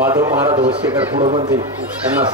माधव महाराज होस्टेकर पुढे त्यांना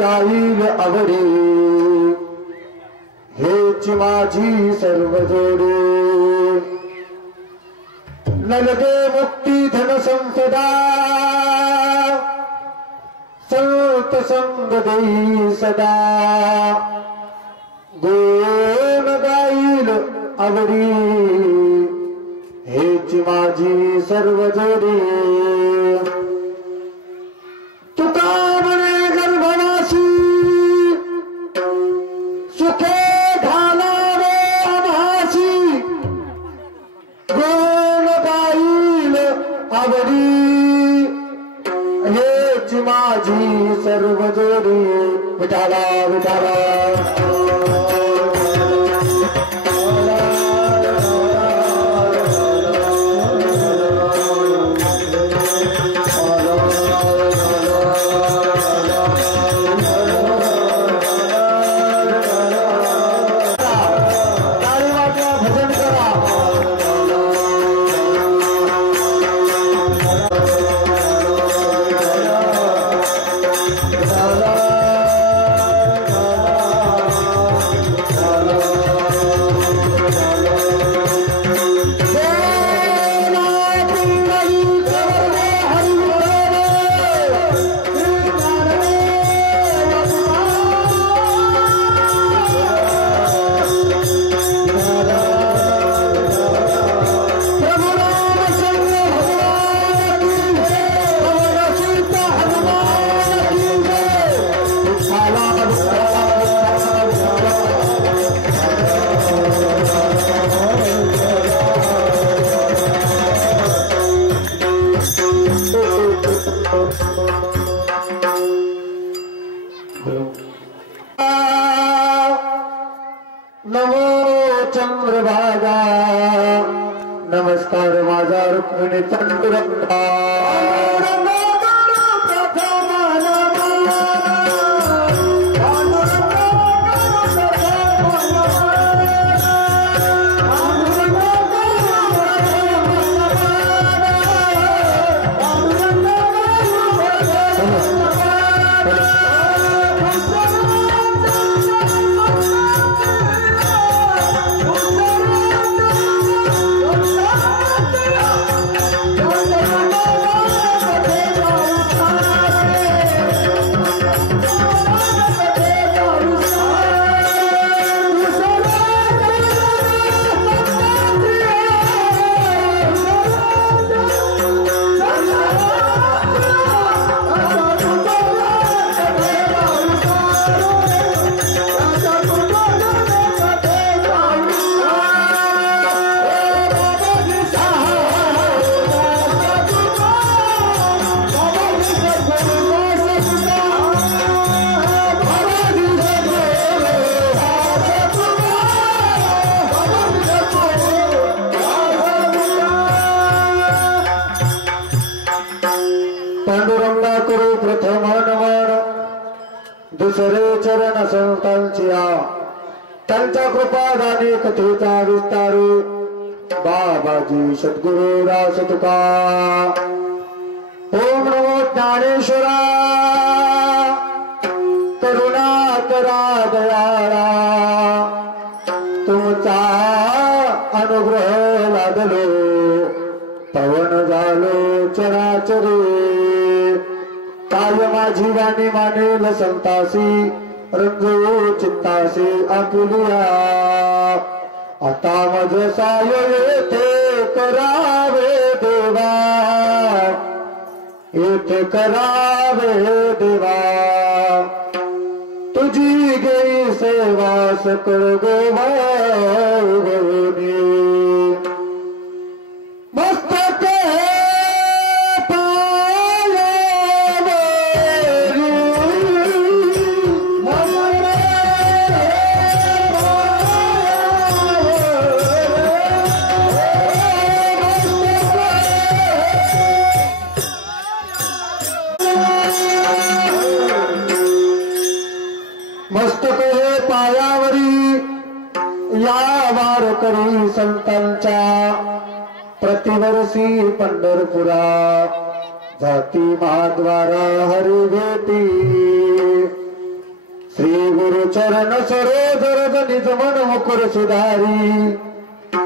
गाईल आवडी हेची माझी सर्व जोडी नलगे मुक्ती धन संपदा संत संग देई सदा गुण गाईल आवडी हेची माझी सर्व जोडी तुका म्हणे गर्भवासी सुखे घालावे आभासी गुण गाईल आवडी हेची माझी सर्व जोडी विठाला विठाला नमो चंद्रभागा नमस्कार माझा रुक्मिणी चंद्रभागा पांडुरंगा करू प्रथम नमन दुसरे चरण संतांच्या त्यांच्या कृपादाने कथेचा विस्तारू बाबाजी सद्गुरु दास तुका ओम नमो ज्ञानेश्वरा करुणा करा दयाळा तुमचा अनुग्रह लादलो पवन झालो चराचरे काय माझी गाणी मानेल संतासी रंगो चित्तासी आपुलिया आता मज साय येथे करावे देवा येथे करावे देवा तुझी गई सेवा सकळ गोवा मस्तक मस्तक हे पायावरी या वारकरी संतांच्या प्रतिवर्षी पंढरपुरा जाती महाद्वारा हरी भेटी चरण सरोज रज निज मन मुकुर सुधारी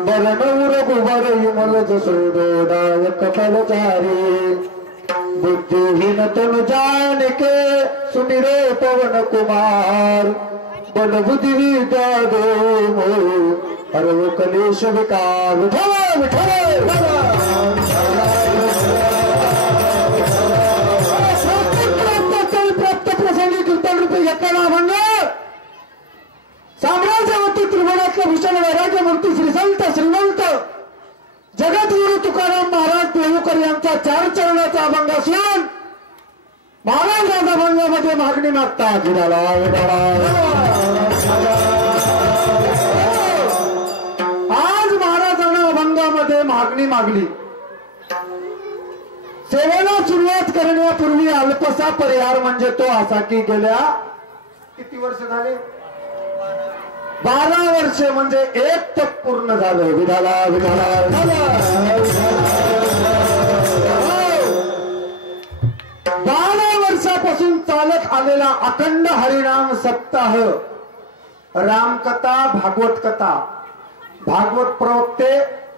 बलन रघुबर विमल जसोदायक फलचारी बुद्धिहीन तनु जानिके सुमिरो पवन कुमार बल बुद्धि विद्या दो हरो कलेश विकार विठल विठल प्राप्त प्रसंगी कीर्तन रूपी घेतलेला अभंग साम्राज्यवती त्रिभुवनातलं भूषण वैराग्य मूर्ती श्रीसंत श्रीमंत जगद्गुरु तुकाराम महाराज देवकर यांचा 4 चरणाचा अभंग असून महाराज या अभंगामध्ये मागणी मागतात विडाला विडाला आज महाराजांना अभंगामध्ये मागणी मागली सेवेला सुरुवात करण्यापूर्वी अल्पसा परिहार म्हणजे तो असा की गेल्या किती वर्ष झाले 12 वर्षे म्हणजे एक तप पूर्ण झालं विधाला विधाला 12 वर्षापासून चालत आलेला अखंड हरिनाम सप्ताह रामकथा भागवत कथा भागवत प्रवक्ते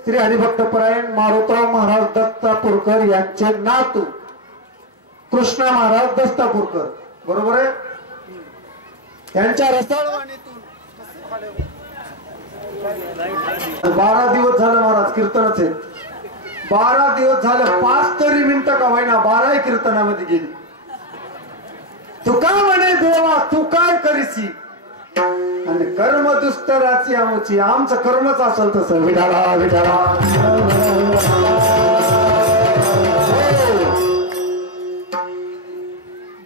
श्री हरिभक्तपरायण मारुतराव महाराज दत्तापूरकर यांचे नातू कृष्णा महाराज दत्तापूरकर बरोबर आहे यांच्या रसाळवाणीतून 12 दिवस झालं महाराज कीर्तनच आहे 12 दिवस झालं 5 तरी मिनिटं का होईना 12 कीर्तनामध्ये गेली तुका म्हणे देवा तू काय करीसी आणि कर्म दुस्तराची आमची आमचं कर्मच असेल तसं विठाला विठाला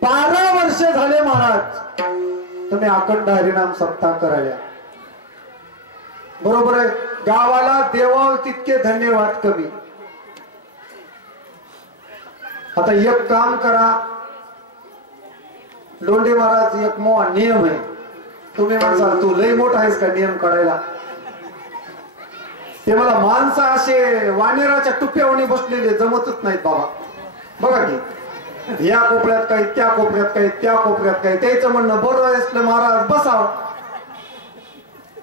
12 वर्ष झाले महाराज तुम्ही अखंड हरिनाम सप्ताह करायला बरोबर आहे गावाला देवावर तितके धन्यवाद कमी आता एक काम करा लोंढे महाराज एक नियम आहे तुम्ही म्हणसाल तू लय मोठा आहेस का नियम काढायला ते मला माणसं असे वानेराच्या टुप्यावणी बसलेले जमतच नाहीत बाबा बघा की या कोपऱ्यात काही त्या कोपऱ्यात काही त्या कोपऱ्यात काही त्याचं म्हणणं बरं असलं महाराज बसाव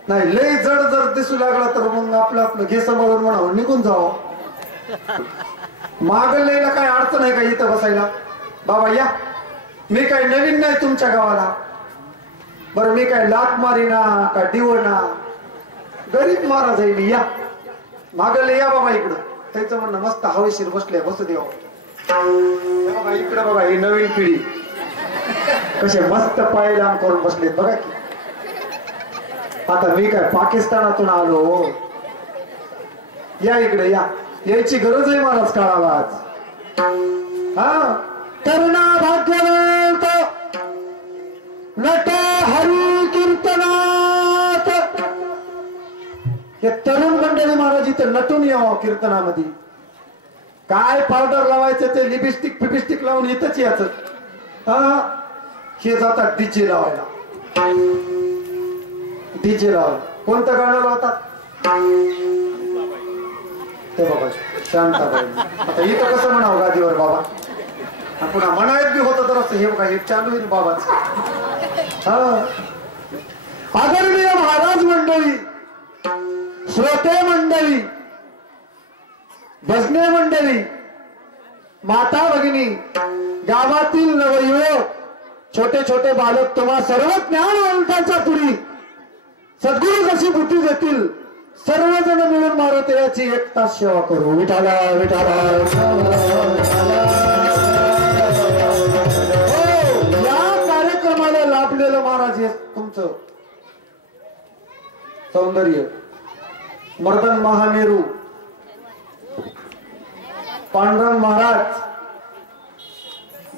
नाही लय जड जर दिसू लागला तर मग आपलं आपलं घे सांभाळून म्हणावं निघून जावं मागलेला काही अडचण आहे का इथं बसायला बाबा या मी काही नवीन नाही तुमच्या गावाला बरं मी काय लात मारीना का दिवना गरीब महाराज आहे मी या मागले या बाबा इकडं त्याचं म्हणणं मस्त हवेशीर बसले बसू देव बाबा इकडं बघा ही नवीन पिढी कसे मस्त पाय लांब करून बसलेत बघा की आता मी काय पाकिस्तानातून आलो या इकडे या यायची गरज आहे महाराज काळाला आज हा तरुणा भाग्यवंत नट हरी कीर्तनात हे तरुण मंडळी महाराज इथं नटून यावं कीर्तनामध्ये काय पावडर लावायचं ते लिपस्टिक फिपिस्टिक लावून इथंच याचं हा हे जातात डीजे लावायला डीजे लावायला कोणतं गाणं लावतात ते बाबा शांताबाई आता इथं कसं म्हणावं गादीवर बाबा पुन्हा म्हणायत बी होतं तर असं हे बघा हे चालू आहे बाबाच हा आदरणीय महाराज मंडळी श्रोते मंडळी भजने मंडळी माता भगिनी गावातील नवयुवक छोटे छोटे बालक तुम्हा सर्व ज्ञानवंतांच्या पुढी सद्गुरू कशी बुद्धी देतील सर्वजण मिळून मारुतीची 1 तास सेवा करू विठाला विठाला या कार्यक्रमाला लाभलेलं महाराज हे तुमचं सौंदर्य मर्दन महामेरू पांडुरंग महाराज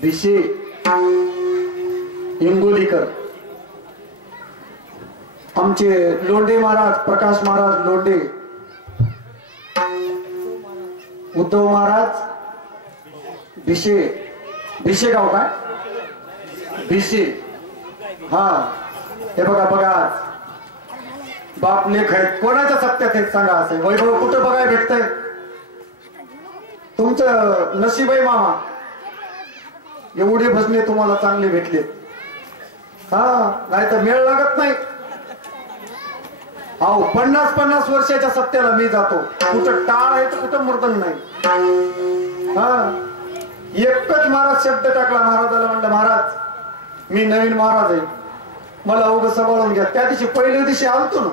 भिशे इंगोलीकर आमचे लोंढे महाराज प्रकाश महाराज लोंढे उद्धव महाराज भिशे भिशे गाव काय भिशे हा हे बघा बघा बाप लेख आहेत कोणाच्या सत्यात आहेत सांगा असे वैभव कुठं बघायला भेटतंय तुमचं नशीब आहे मामा एवढे भजने तुम्हाला चांगले भेटले हा नाही तर मेळ लागत नाही. अहो 50-50 वर्षाच्या सत्याला मी जातो. कुठं टाळ आहे तर कुठं मर्दन नाही. हा एकच महाराज शब्द टाकला महाराजाला, म्हणलं महाराज मी नवीन महाराज आहे, मला उगं सांभाळून घ्या. त्या दिवशी पहिल्या दिवशी आलतो ना,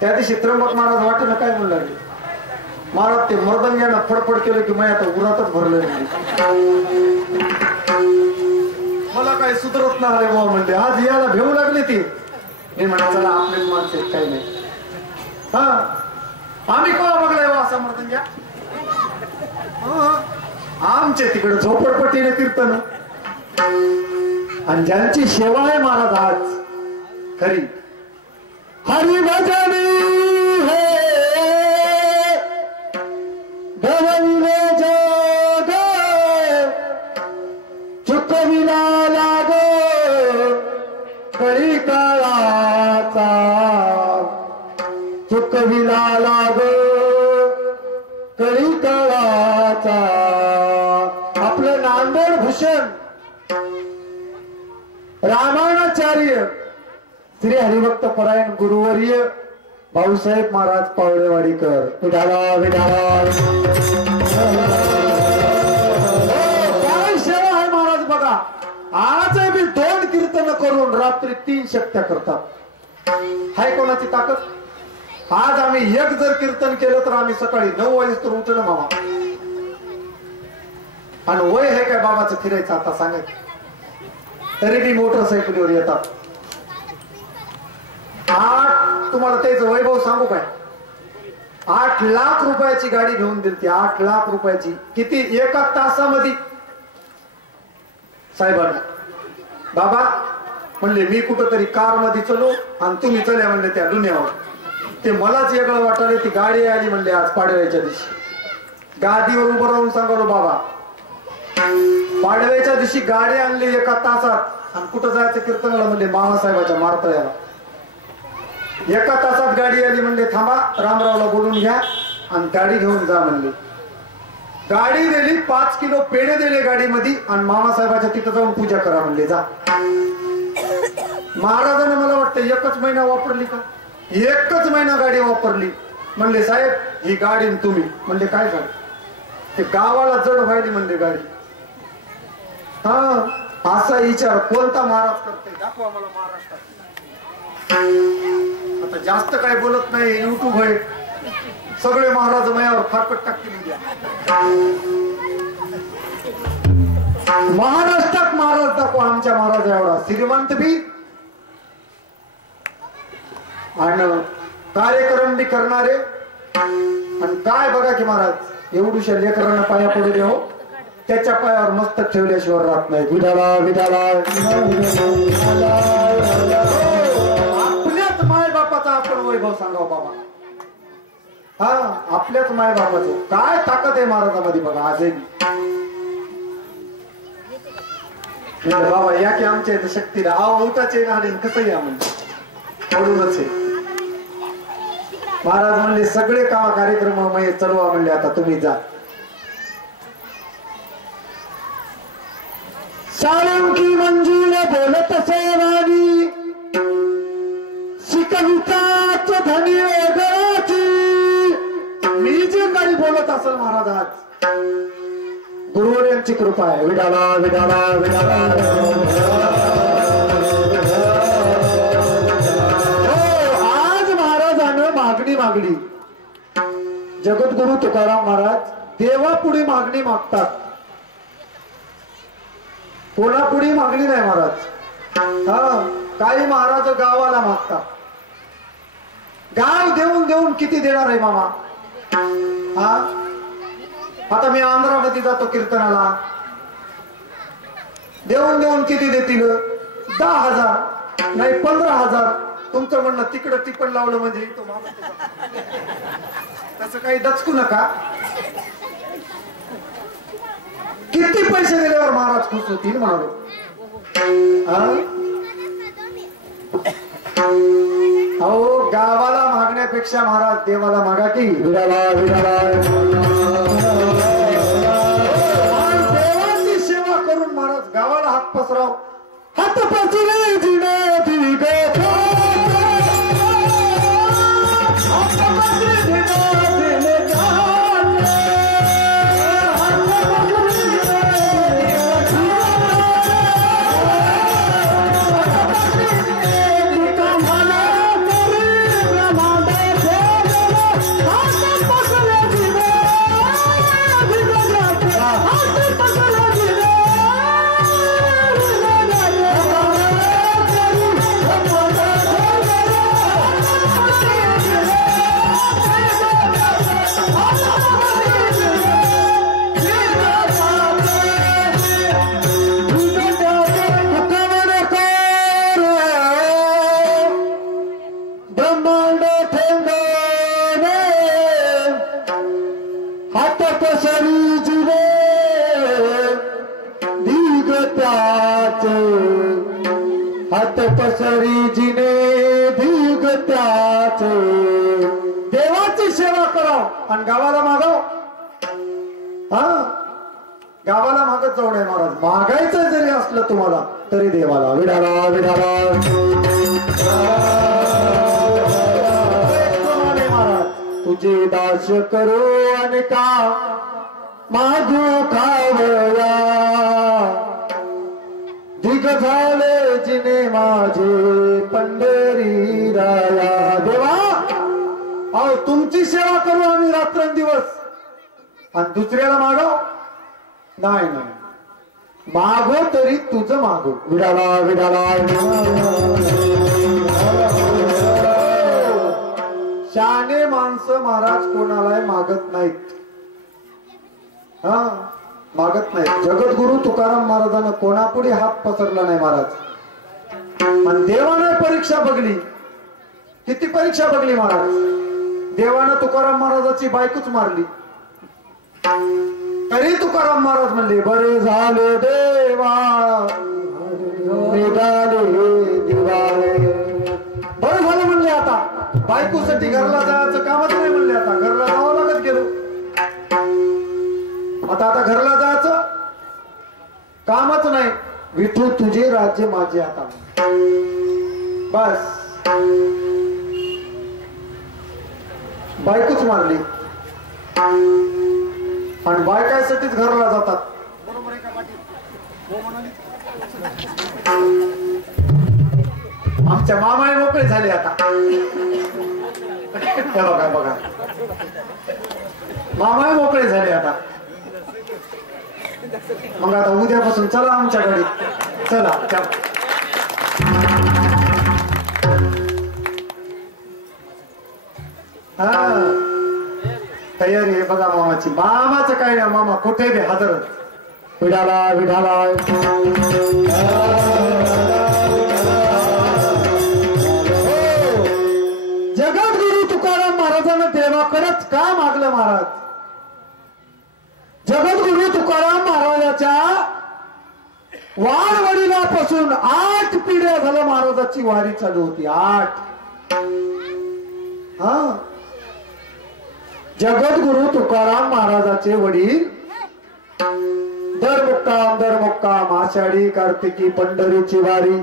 त्या दिवशी त्र्यंबक महाराज वाटे ना काय म्हणू लागले, महाराज ते मर्दन घ्या ना, फडफड केलं की मी आता उरातच भरलं. मला काय सुधरत नाही रे बाबा म्हणले. आज याला भेऊ लागले ती. मी म्हणा चला आपलेच माणसं आहेत, काही नाही. हा आम्ही कोणा बघलाय बा असं मर्दन घ्या. आमच्या तिकडे झोपडपट्टीने कीर्तन, आणि ज्यांची सेवा आहे महाराज आज खरी हरी भजनी हे भवने जग चुकविला लाग कळी काळाचा, चुकविला लाग कळी काळाचा. आपलं नांदेड भूषण रामाणाचार्य श्री हरिभक्त परायण गुरुवर्य भाऊसाहेब महाराज पावडेवाडीकर विठाला विठाला. काय सेवा आहे महाराज बघा. आज मी 2 कीर्तन करून रात्री 3 शक्त्या करतात. हाय कोणाची ताकद. आज आम्ही एक जर कीर्तन केलं तर आम्ही सकाळी 9 वाजेस्तोवर उठलं मामा. आणि वय आहे काय बाबाचं फिरायचं आता सांगा. तरी बी मोटरसायकलीवर येतात. 8 तुम्हाला त्याचं वैभव सांगू काय, 8 लाख रुपयाची गाडी घेऊन दिली ती. 8 लाख रुपयाची. किती 1 तासामध्ये साहेबांना. बाबा म्हणले मी कुठंतरी कार मध्ये चलो आणि तुम्ही चल्या म्हणले त्या दुनियावर. ते मलाच वेगळं वाटायला. ती गाडी आली म्हणले आज पाडव्याच्या दिवशी. गादीवर उभं राहून सांगालो बाबा पाडव्याच्या दिवशी गाडी आणली 1 तासात. आणि कुठं जायचं कीर्तनाला म्हणले मामासाहेबाच्या मारतळ्याला. 1 तासात गाडी आली म्हणले थांबा रामरावला बोलून घ्या आणि गाडी घेऊन जा म्हणले. गाडी दिली 5 किलो पेढे दिले गाडीमध्ये आणि मामासाहेबाच्या तिथं जाऊन पूजा करा म्हणले जा. महाराजांना मला वाटतं 1च महिना वापरली का, 1च महिना गाडी वापरली. म्हणले साहेब ही गाडी तुम्ही. म्हणले काय गाडी. ते गावाला जड व्हायली म्हणले गाडी. हा असा विचार कोणता महाराज करते दाखवा मला महाराष्ट्रात. आता जास्त काय बोलत नाही, युट्यूब आहे. सगळे महाराज मायावर फारकट टाकतील. महाराष्ट्रात महाराज दाखवा आमच्या महाराज एवढा श्रीमंत बी आणि कार्यक्रम बी करणारे. आणि काय बघा की महाराज एवढूशा लेकरांना पाया पडू दे हो, त्याच्या पायावर मस्तक ठेवल्याशिवाय राहत नाही. विधाला विधाला. आपल्याच माय बापाचा आपण वैभव सांगाव बाबा. हा आपल्याच माय बापाचं काय ताकद आहे महाराजांमध्ये बघा आजही. बाबा या की आमच्या इथं शक्तीला आव उठाचे नाडे कसं या म्हणजे पडूनच आहे. महाराज म्हणले सगळे कार्यक्रम मग चलवा म्हणले आता तुम्ही जा. साळंकी मंजूर बोलत सेवानी शिकविताच धनी ओघळाची. मी जे काही बोलत असेल महाराज आज गुरुवर यांची कृपा आहे. विडाला विडाला विडाला. आज महाराजानं मागणी मागली. जगद्गुरु तुकाराम महाराज देवापुढे मागणी मागतात, कोणापुढे मागणी नाही महाराज. हा काही महाराज गावाला मागतात. गाव देऊन देऊन किती देणार आहे मामा. हा आता मी आंध्रामध्ये जातो कीर्तनाला, देऊन देऊन किती देतील. 10,000 नाही 15,000. तुमचं म्हणणं तिकडं टिपण लावलं म्हणजे तसं काही दचकू नका. किती पैसे दिल्यावर महाराज खुश होतील म्हणालो. अहो गावाला मागण्यापेक्षा महाराज देवाला मागा की. विडाला विडाला. देवाची सेवा करून महाराज गावाला हात पसराव. हात हात पसरे जिने दिगे हात पसरे जिने दिले जाने हात पसरी जिने दिगत्याचे देवाची सेवा कराव आणि गावाला मागाव. हा गावाला मागत जाऊ नये महाराज. मागायचं जरी असलं तुम्हाला तरी देवाला विडाला विडाला महाराज तुझे दास करू आणि का मागू खावया दिग झाले जिने माझे पंढरी राया. देवा अहो तुमची सेवा करू आम्ही रात्रंदिवस आणि दुसऱ्याला मागव नाही नाही मागो तरी तुझं मागो विडाला विडाला. शहाणे माणसं महाराज कोणालाही मागत नाहीत. हा मागत नाही. जगद्गुरु तुकाराम महाराजांना कोणापुढे हात पसरला नाही महाराज. आणि देवाने परीक्षा बघली. किती परीक्षा बघली महाराज. देवानं तुकाराम महाराजाची बायकोच मारली तरी तुकाराम महाराज म्हणले बरे झाले देवा निघाले दिवाळे. बरं झालं म्हणले आता बायकोसाठी घरला जायचं कामच नाही म्हणले. आता घरला जावं लागत गेलो. आता घरला जायचं कामच नाही. विठू तुझे राज्य माझे आता बस. बायकोच मारली आणि बायकायसाठीच घरला जातात. आमच्या मामाने मोकळे झाले आता. बघा बघा मामाने मोकळे झाले आता. मग आता उद्यापासून चला आमच्या गाडीत चला. हा तयारी आहे बघा मामाची. मामाचं काय नाही. मामा कुठे बी हजर विडाला विडाला. जगद्गुरु तुकाराम महाराजांना देवाकडेच का मागलं महाराज. जगद्गुरु तुकाराम महाराजाच्या वारवडिलापासून 8 पिढ्या झाल्या महाराजाची वारी चालू होती. 8. हा जगद्गुरु तुकाराम महाराजाचे वडील दर मुक्काम आषाढी कार्तिकी पंढरीची वारी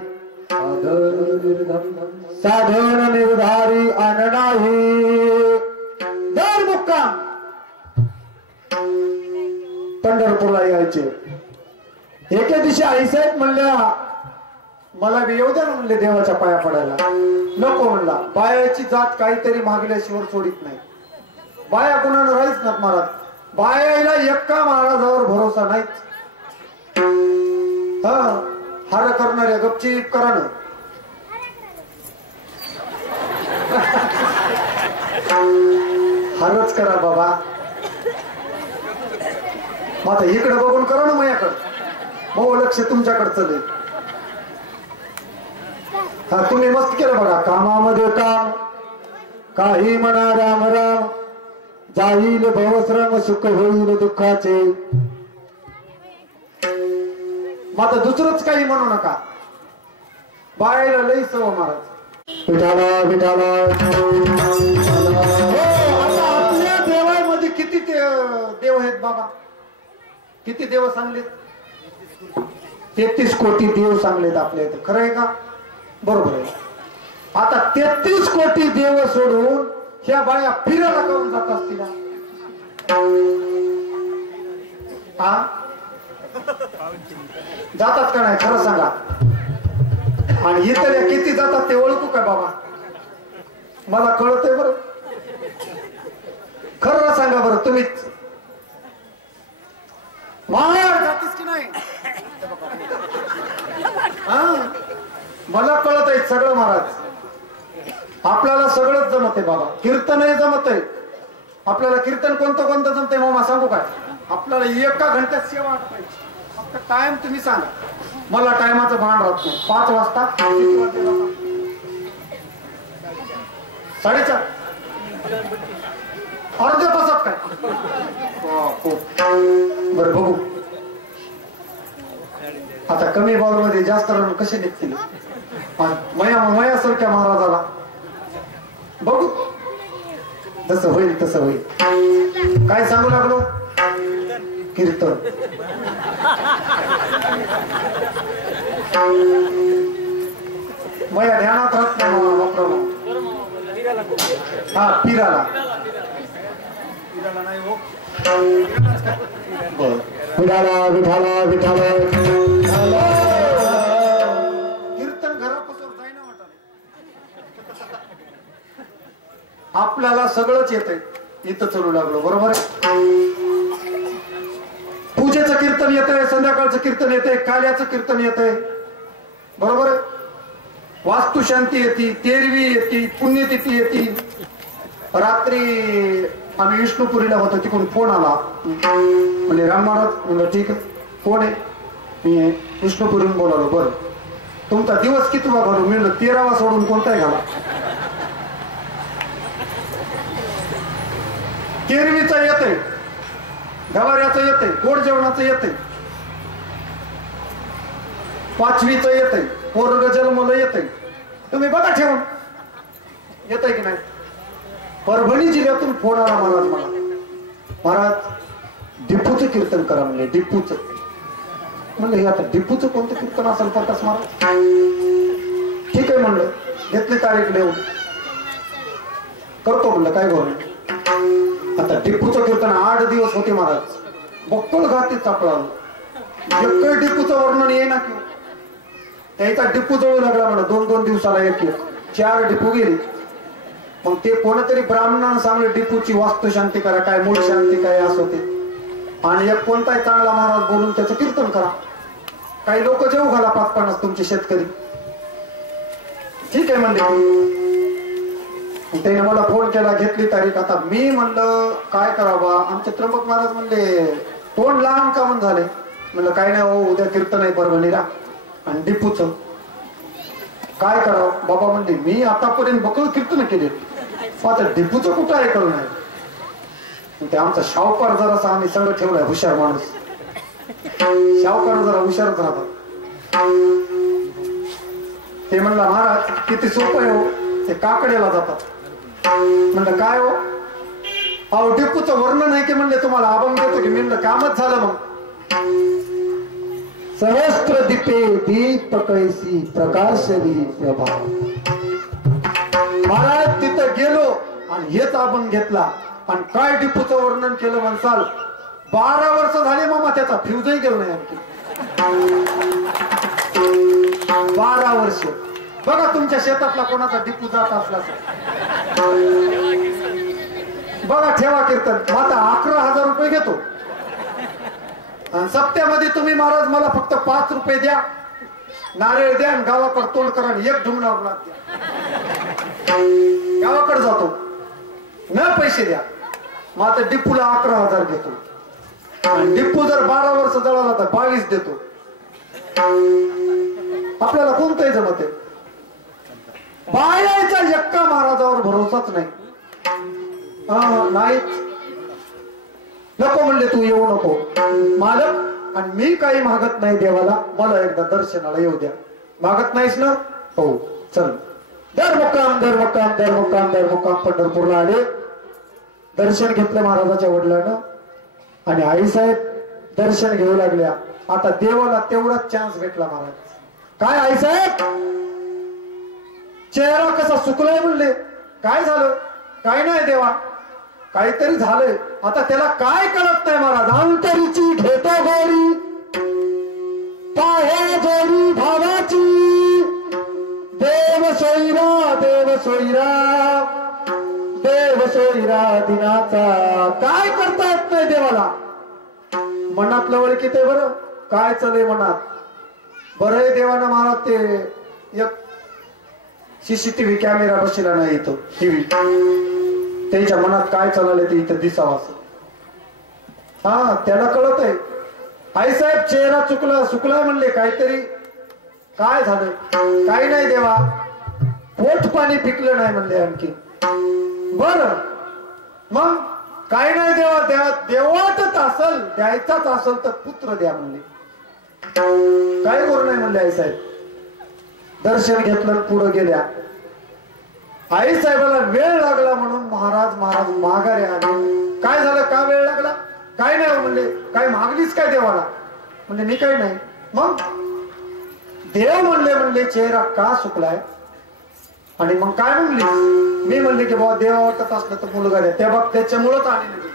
साधन निर्धारी अननाही दर मुक्काम पंढरपूरला यायचे. एके दिवशी आईसाहेब म्हणल्या मला बी येऊ द्या ना म्हणले देवाच्या पाया पडायला. नको म्हणला. बायाची जात काहीतरी मागल्याशिवाय सोडित नाही. बाया कोणाला राहीच नात महाराज. बायाला एक्का महाराजावर भरोसा नाहीच. हा हार करणाऱ्या गपचीप करा ना. हारच करा बाबा. मग आता इकडे बघून करा ना माझ्याकडं. हो लक्ष तुमच्याकडे चले. हा तुम्ही मस्त केलं बघा. कामामध्ये काम काही म्हणा राम राम जाईल भवश्रम सुख होईल दुःखाचे. मग आता दुसरंच काही म्हणू नका. बायला लई सव महाराज. विठाला विठाला. आता आपल्या देवामध्ये किती देव आहेत बाबा. किती देव सांगलेत. 33 कोटी देव चांगलेत आपल्या इथे, खरं आहे का? बरोबर आहे. आता 33 कोटी देव सोडून ह्या बाया फिरायला करून जात असतील हा? जातात का नाही खरं सांगा? आणि इथल्या किती जातात ते ओळखू का बाबा? मला कळतंय बरं, खरं सांगा बरं तुम्हीच. महाराज जातीस की नाही? मला कळत आहे सगळं महाराज. आपल्याला सगळंच जमत आहे बाबा, कीर्तनही जमत आहे आपल्याला. कीर्तन कोणतं कोणतं जमतंय मामा सांगू काय? आपल्याला 1 घंट्यात सेवा आठवायची. फक्त टाइम तुम्ही सांगा, मला टायमाचं भान राहत नाही. 5 वाजता 4:30 अर्ध्या तासात काय? बरं बघू आता कमी बॉल मध्ये जास्त रन कसे निघतील. मयासारख्या महाराजाला बघू, जसं होईल तसं होईल. काय सांगू लागलो? कीर्तन. मया ध्यानात राहत नाही हा पिराला नाही हो. विठाला विठाला विठाला कीर्तन घरापासून जाईना वाटत. आपल्याला सगळंच येतंय, इथं चलू लागलो. बरोबर आहे. पूजेचं कीर्तन येतंय, संध्याकाळचं कीर्तन येतंय, काल्याचं कीर्तन येतंय. बरोबर आहे. वास्तुशांती येते, तेरवी येते, पुण्यतिथी येते. रात्री आम्ही विष्णुपुरीला होतो, तिकडून फोन आला म्हणजे राम महाराज. म्हणलं ठीक आहे, कोण आहे? मी विष्णुपुरीहून बोलालो. बरं तुमचा दिवस किती घालू? मी म्हणलं 13वा सोडून कोणताही घाला. तेरवीचा येतंय, गवाऱ्याचं येतंय, गोड जेवणाचं येतंय, 5वीचं येतंय, पोरग जन्मलं येतंय. तुम्ही बघा ठेवून येतंय की नाही. परभणी जिल्ह्यातून फोन आला महाराज मला, महाराज डिपूचं कीर्तन करा म्हणले. डिपूचं म्हणलं हे आता डिपूचं कोणतं कीर्तन असेल पतास महाराज? ठीक आहे म्हणलं, घेतली तारीख लिहून करतो म्हणलं. काय बोल आता डिपूचं कीर्तन 8 दिवस होते महाराज. बक्कळ घाती चापळालं, एकही डिपूचं वर्णन येईना किंवा त्याचा डिपू जळू लागला म्हणा. 2-2 दिवसाला एक 4 डिपू गेली. मग ते कोणतरी ब्राह्मणानं सांगले डिपूची वास्तुशांती करा, काय मूळ शांती काय असं ते. आणि एक कोणताही चांगला महाराज बोलून त्याचं कीर्तन करा. काही लोक जेव घाला 5-50 तुमचे शेतकरी. ठीक आहे म्हणले. त्याने मला फोन केला, घेतली तारीख. आता मी म्हणलं काय करावा. आमचे त्र्यंबक महाराज म्हणले तोंड लहान का म्हणून झाले. म्हणलं काय नाही हो, उद्या कीर्तन आहे परभणीला आणि डिपूचं काय करावं. बाबा म्हणले मी आतापर्यंत बकळ कीर्तन केले, आता डिपूचं कुठं ऐकलं नाही. ते आमचा शाहूकार जरासा आम्ही सगळं ठेवलाय, हुशार माणूस. शाहूकार जरा हुशारच राहतात. ते म्हणला महाराज किती सोपं आहे हो, ते काकड्याला जातात. म्हणलं काय हो? अहो डिपूचं वर्णन आहे की म्हणले तुम्हाला अभंग देतो की. म्हणलं कामच झालं. मग सहस्त्र दीपे दीप कैसी प्रकाशरी प्रभा. महाराज तिथं गेलो आणि हेच अभंग घेतला आणि काय डिपूचं वर्णन केलं म्हणसाल. 12 वर्ष झाले मामा, त्याचा फ्यूजही गेलो नाही आणखी. 12 वर्ष. बघा तुमच्या शेतातला कोणाचा डिपू जात असला बघा, ठेवा कीर्तन. आता 11,000 रुपये घेतो आणि सप्त्यामध्ये तुम्ही महाराज मला फक्त 5 रुपये द्या, नारळ द्या आणि गावाकडे तोंड करा आणि 1 ढुंगणावर द्या. गावाकडे जातो न पैसे द्या. मग आता डिपूला 11,000 घेतो आणि डिपू जर 12 वर्ष जळाला तर 22 देतो. आपल्याला कोणतंही जमत आहे. बायाचा एक्का महाराजावर भरोसाच नाही. नाही नको म्हणले तू येऊ नको मालक. आणि मी काही मागत नाही देवाला, मला एकदा दर्शनाला येऊ द्या. मागत नाहीस ना? हो चल. दर मुक्काम पंढरपूरला आले. दर्शन घेतलं महाराजाच्या वडिलांना आणि आईसाहेब दर्शन घेऊ लागल्या. आता देवाला तेवढाच चान्स भेटला महाराज. काय आई साहेब चेहरा कसा सुकलाय म्हणले. काय झालं? काय नाही देवा, काहीतरी झालंय. आता त्याला काय कळत नाही महाराज. अंतरीची घेतो गोरी पाहे जोडी भावाची, देव सोयरा देव सोयरा देव सोयरा दिनाचा. काय करता येत नाही देवाला. मनातलं ओळखीत आहे बरं काय चालय मनात. बरं आहे देवानं महाराज ते एक सीसीटीव्ही कॅमेरा बसला नाही तो टीव्ही, त्याच्या मनात काय चाललंय ते इथं दिसावं असं. हा त्याला कळत आहे. आई साहेब चेहरा सुकलाय म्हणले. काहीतरी काय झालं? काही नाही देवा, पोट पाणी पिकलं नाही म्हणले आणखी. बर मग काय नाही देवा, देवातच असल द्यायचाच असल तर पुत्र द्या म्हणले. काय करू नाही म्हणले आई साहेब. दर्शन घेतलं पुढे गेल्या. आई साहेबाला वेळ लागला म्हणून महाराज माघारी आले. काय झालं? का वेळ लागला? काय नाही म्हणले. काय मागलीच काय देवाला? म्हणजे मी काही नाही. मग देव म्हणले चेहरा का सुकलाय? आणि मग काय म्हणली? मी म्हणले की बाबा देवा वाटत असलं तर मुलगा द्या. त्या बाब त्याच्यामुळंच आणले.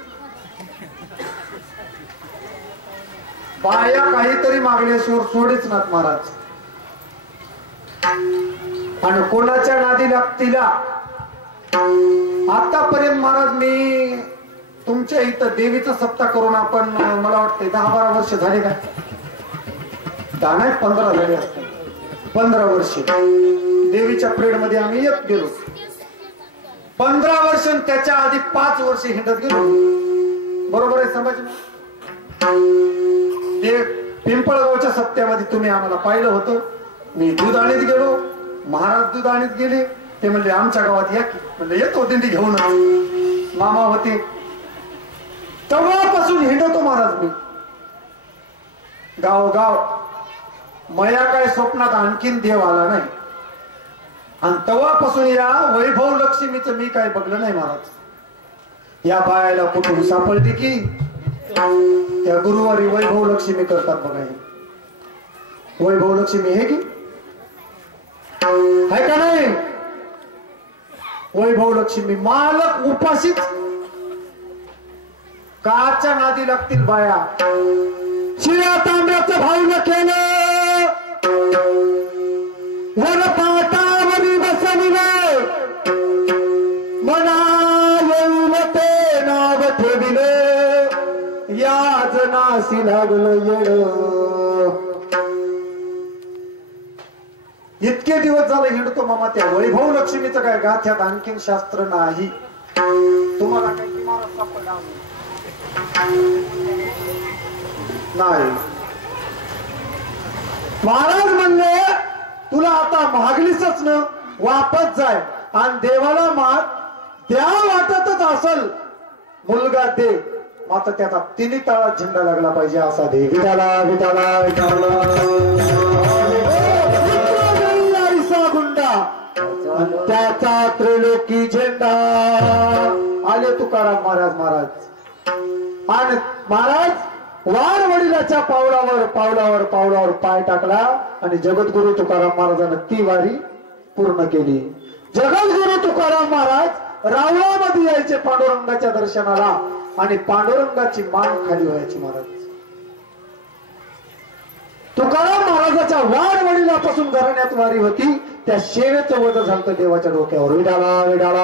बाया काहीतरी मागल्याशिवाय सोडीच नात महाराज. आणि कोणाच्या नादी लागतीला आतापर्यंत महाराज मी तुमच्या इथं देवीचा सप्ताह करून आपण मला वाटते 10-12 वर्ष झाले का? 10 नाही 15 झाले असते. 15 वर्ष देवीच्या प्रेड मध्ये आम्ही येत गेलो. 15 वर्ष त्याच्या आधी 5 वर्ष हिंडत गेलो. बरोबर आहे समज. ते पिंपळगावच्या सप्त्यामध्ये तुम्ही आम्हाला पाहिलं होतं. मी दूध आणीत गेलो, महाराज दूध आणीत गेले. ते म्हणले आमच्या गावात या की. म्हणले येतो दिंडी घेऊन. मामा होते. तेव्हापासून हिंडतो महाराज मी गाव. मया काय स्वप्नात आणखीन देव आला नाही. आणि तेव्हापासून या वैभव लक्ष्मीचं मी काय बघलं नाही महाराज. या बायाला कुठून सापडली की त्या गुरुवारी वैभव लक्ष्मी करतात बघा. वैभव लक्ष्मी हे की आहे का नाही? वैभव लक्ष्मी मालक उपाशीच काच्या नादी लागतील बाया. शिळ्या तांब्याचं भाऊन केलं वर पाटावरी बसविले, मना येऊन ते नाव ठेविले, याच नासी लागलं येड. इतके दिवस झाले हिंडतो मामा. त्या वैभव लक्ष्मीचं काय गाथ्यात आणखीन शास्त्र नाही. तुम्हाला काही महाराज सापडला नाही. महाराज म्हणले तुला आता मागलीसच न वापस जाय आणि देवाला माग. द्या वाटतच असल मुलगा दे, मात्र त्याचा 3 तळात झेंडा लागला पाहिजे असा दे. विठाला विठाला विठाला गुंडा त्याचा त्रिलोकी झेंडा. आले तुकाराम महाराज. आणि महाराज वार वडिलाच्या पावलावर पाय टाकला आणि जगद्गुरु तुकाराम महाराजांना ती वारी पूर्ण केली. जगद्गुरु तुकाराम महाराज रावळामध्ये यायचे पांडुरंगाच्या दर्शनाला आणि पांडुरंगाची मान खाली व्हायची महाराज. तुकाराम महाराजाच्या वार वडिलापासून घराण्यात वारी होती. त्या शेवेचं वज झालं देवाच्या डोक्यावर. विडाला विडाला.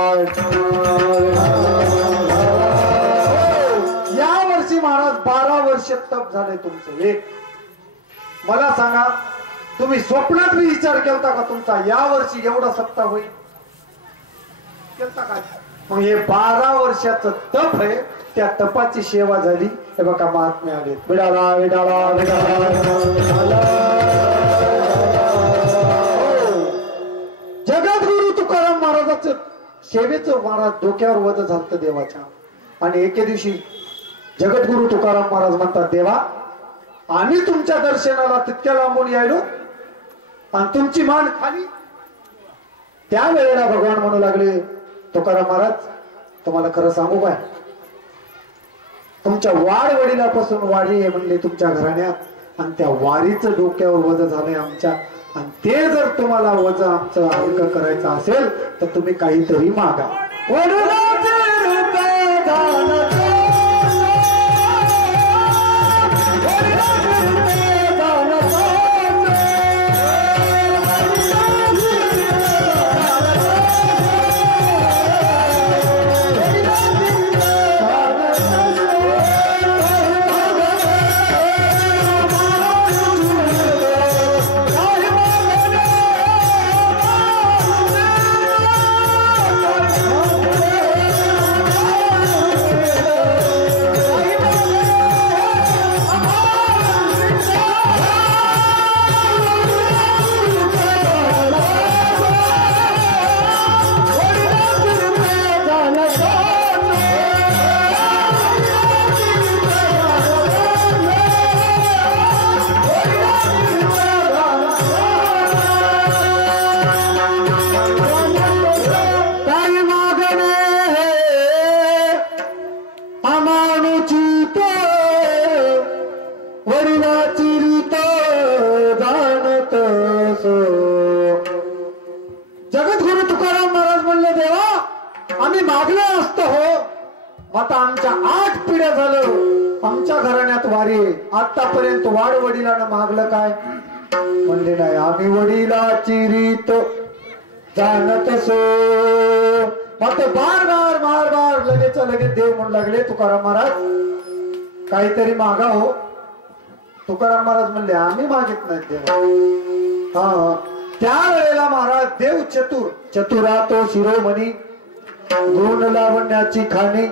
या वर्षी महाराज 12 वर्ष तप झाले तुमचं. एक मला सांगा तुम्ही स्वप्नात मी विचार केलता का तुमचा या वर्षी एवढा सप्ताह होईल? केलता का? मग हे 12 वर्षाचं तप आहे. त्या तपाची सेवा झाली. हे बघा महात्मे आले. विडाला विडाला विडाला. जगद्गुरु तुकाराम महाराजाचं सेवेचं महाराज डोक्यावर वध झालं देवाच्या. आणि एके दिवशी जगद्गुरु तुकाराम महाराज म्हणतात देवा आम्ही तुमच्या दर्शनाला तितक्या लांबून यायलो आणि तुमची मान खाली. त्यावेळेला भगवान म्हणू लागले तुकाराम महाराज तुम्हाला खरं सांगू काय, तुमच्या वाड वडिलापासून वाढी आहे म्हणले तुमच्या घराण्यात आणि त्या वारीचं डोक्यावर वजन झालंय आमच्या, आणि ते जर तुम्हाला वजन आमचं हलकं करायचं असेल तर तुम्ही काहीतरी मागा. जगद्गुरु तुकाराम महाराज म्हणले, देवा आम्ही मागलो असतो हो, आता आमच्या 8 पिढ्या झालं आमच्या घराण्यात वारी आहे, आतापर्यंत वाड वडिलांना मागलं काय? म्हणले नाही, आम्ही वडिलाची रीत जाणत सो. आता बार बार बार बार लगेच देव म्हणू लागले, तुकाराम महाराज काहीतरी मागा हो. तुकाराम महाराज म्हणले, आम्ही मागित नाहीत देवा. हा, त्या वेळेला महाराज देव चतुरा तो शिरोमणी, गुण लावण्याची खाणी,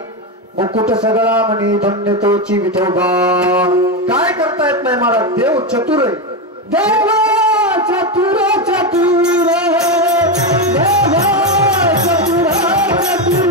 मुकुट सगळा म्हणी, धन्य तोची विठोबा. काय करता येत नाही महाराज, देव चतुर आहे. देवा चतुर चतुर देवा चतुर चतुर.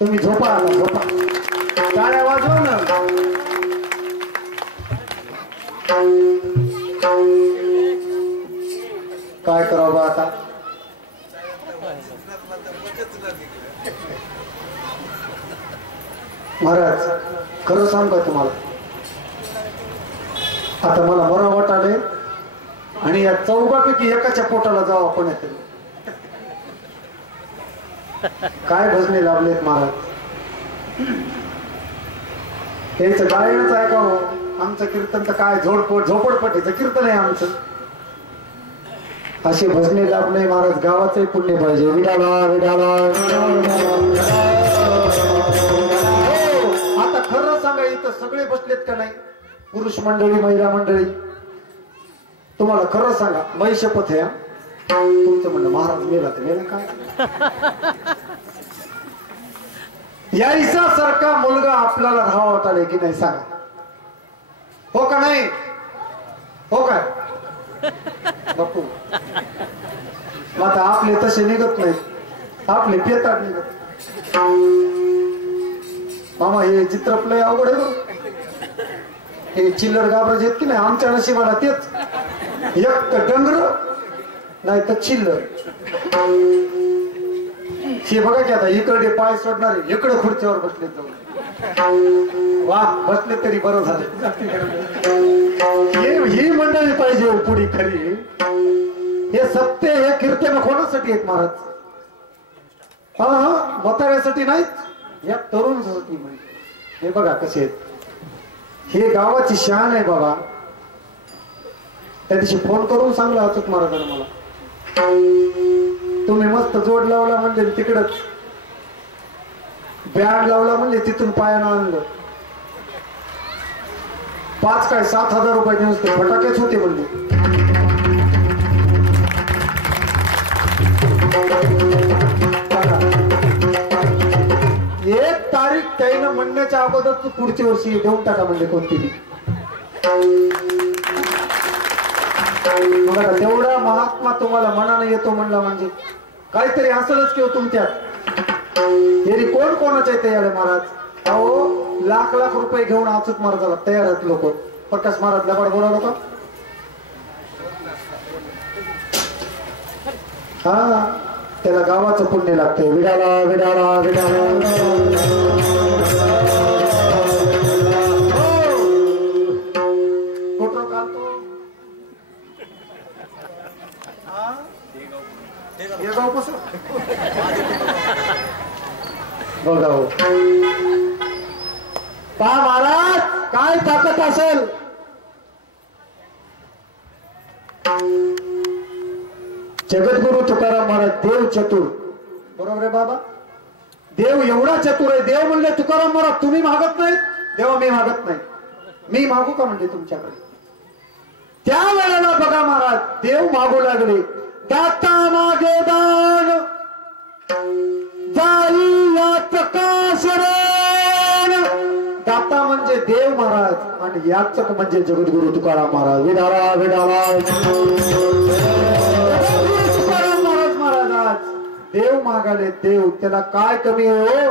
तुम्ही झोपा आता, झोपा. टाळ्या वाजवा ना. काय करावं आता? महाराज खरं सांग का तुम्हाला, आता मला बरं वाटाले आणि या 4पैकी एकाच्या पोटाला जाऊ आपण येते. काय भजने लाभलेत महाराज, त्यांचं गायनच ऐका हो. आमचं कीर्तन तर काय झोपडपट्टीचं कीर्तन आहे आमचं. असे भजने लाभले महाराज, गावाचे पुण्य पाहिजे. विडाला विडाला. आता खरं सांगा, इथं सगळे बसलेत का नाही, पुरुष मंडळी महिला मंडळी? तुम्हाला खरं सांगा, मै शपथ आहे, तुमचं म्हणणं महाराज मेला तर मेला काय? यायचा सारखा मुलगा आपल्याला राहावा वाटाले की नाही सांगा, हो का नाही? हो काय बापू? मग आता आपले तसे निघत नाही, आपले पेतात निघत. मामा हे चित्रपलय अवघड आहे बघ. हे चिल्लर घाबरायचे की नाही, आमच्या नशिबाला तेच, एक तर डंगर नाही तर चिल्लर. हे बघा की आता इकडे पाय सोडणारे इकडे खुर्चीवर बसले जाऊन वा बसले तरी बरं झालं ही मंडळी पाहिजे पुढी खरी हे सत्य हे कीर्तन कोणासाठी आहेत महाराज हा म्हाताऱ्यासाठी नाहीत या तरुणासाठी म्हणजे हे बघा कसे आहेत हे गावाची शान आहे बाबा त्या दिवशी फोन करून सांगला अचूक महाराजांना मला तुम्ही मस्त जोड लावला म्हणजे तिकडच बँड लावला म्हणजे तिथून पायानं आणलं 5 काय 7,000 रुपयाचे नुसते फटाकेच होते म्हणजे एक तारीख त्यानं म्हणण्याच्या अगोदर तू पुढच्या वर्षी देऊन टाका म्हणजे कोणती बघा तेवढा महात्मा तुम्हाला मनाने येतो म्हणला म्हणजे काहीतरी असलच किंवा तुमच्यात हेरी कोण कोणाच्या तयार आहे महाराज अहो लाख लाख रुपये घेऊन अचूक महाराजाला तयार आहेत लोक प्रकाश महाराज लबाड बोलावलं का हा त्याला गावाचं पुण्य लागतंय विडाला विडाला विडाला कुठं काढतो हे गाव कसं बघा हो पहा महाराज काय ताकद असेल जगद्गुरु तुकाराम महाराज देव चतुर बरोबर आहे बाबा देव एवढा चतुर आहे देव म्हणले तुकाराम महाराज तुम्ही मागत नाहीत देवा मी मागत नाही मी मागू का म्हणते तुमच्याकडे त्या वेळेला बघा महाराज देव मागू लागले दाता मागे दान जाई याचक दाता म्हणजे देव महाराज आणि याचक म्हणजे जगद्गुरु तुकाराम महाराज विडाला विडाला तुकाराम महाराज महाराज देव मागाले देव त्याला काय कमी आहे हो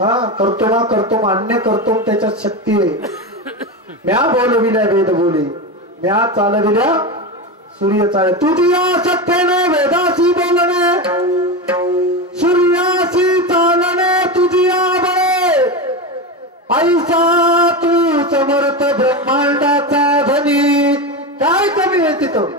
हा करतो अन्य करतो त्याच्यात शक्ती आहे म्या बोलविल्या वेद बोली म्या चालविल्या सूर्य चाल तुझी सत्तेने वेदासी बोलणे सूर्यासी चालणे तुझी बळे ऐसा तू समर्थ ब्रह्मांडाचा धनी काय कमी आहे तिथं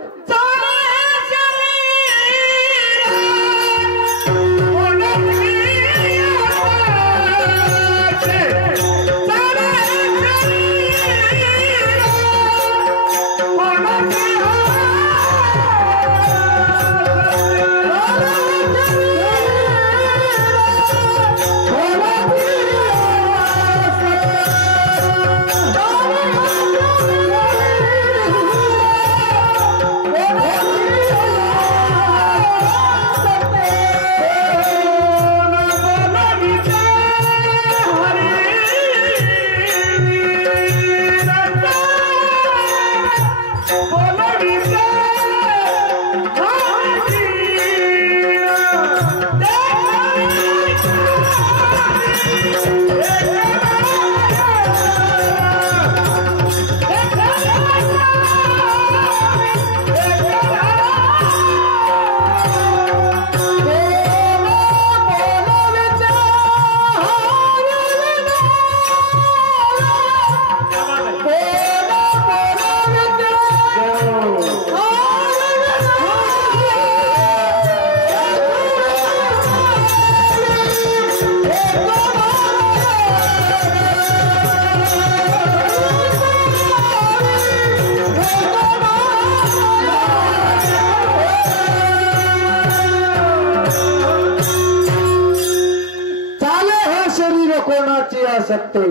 सकते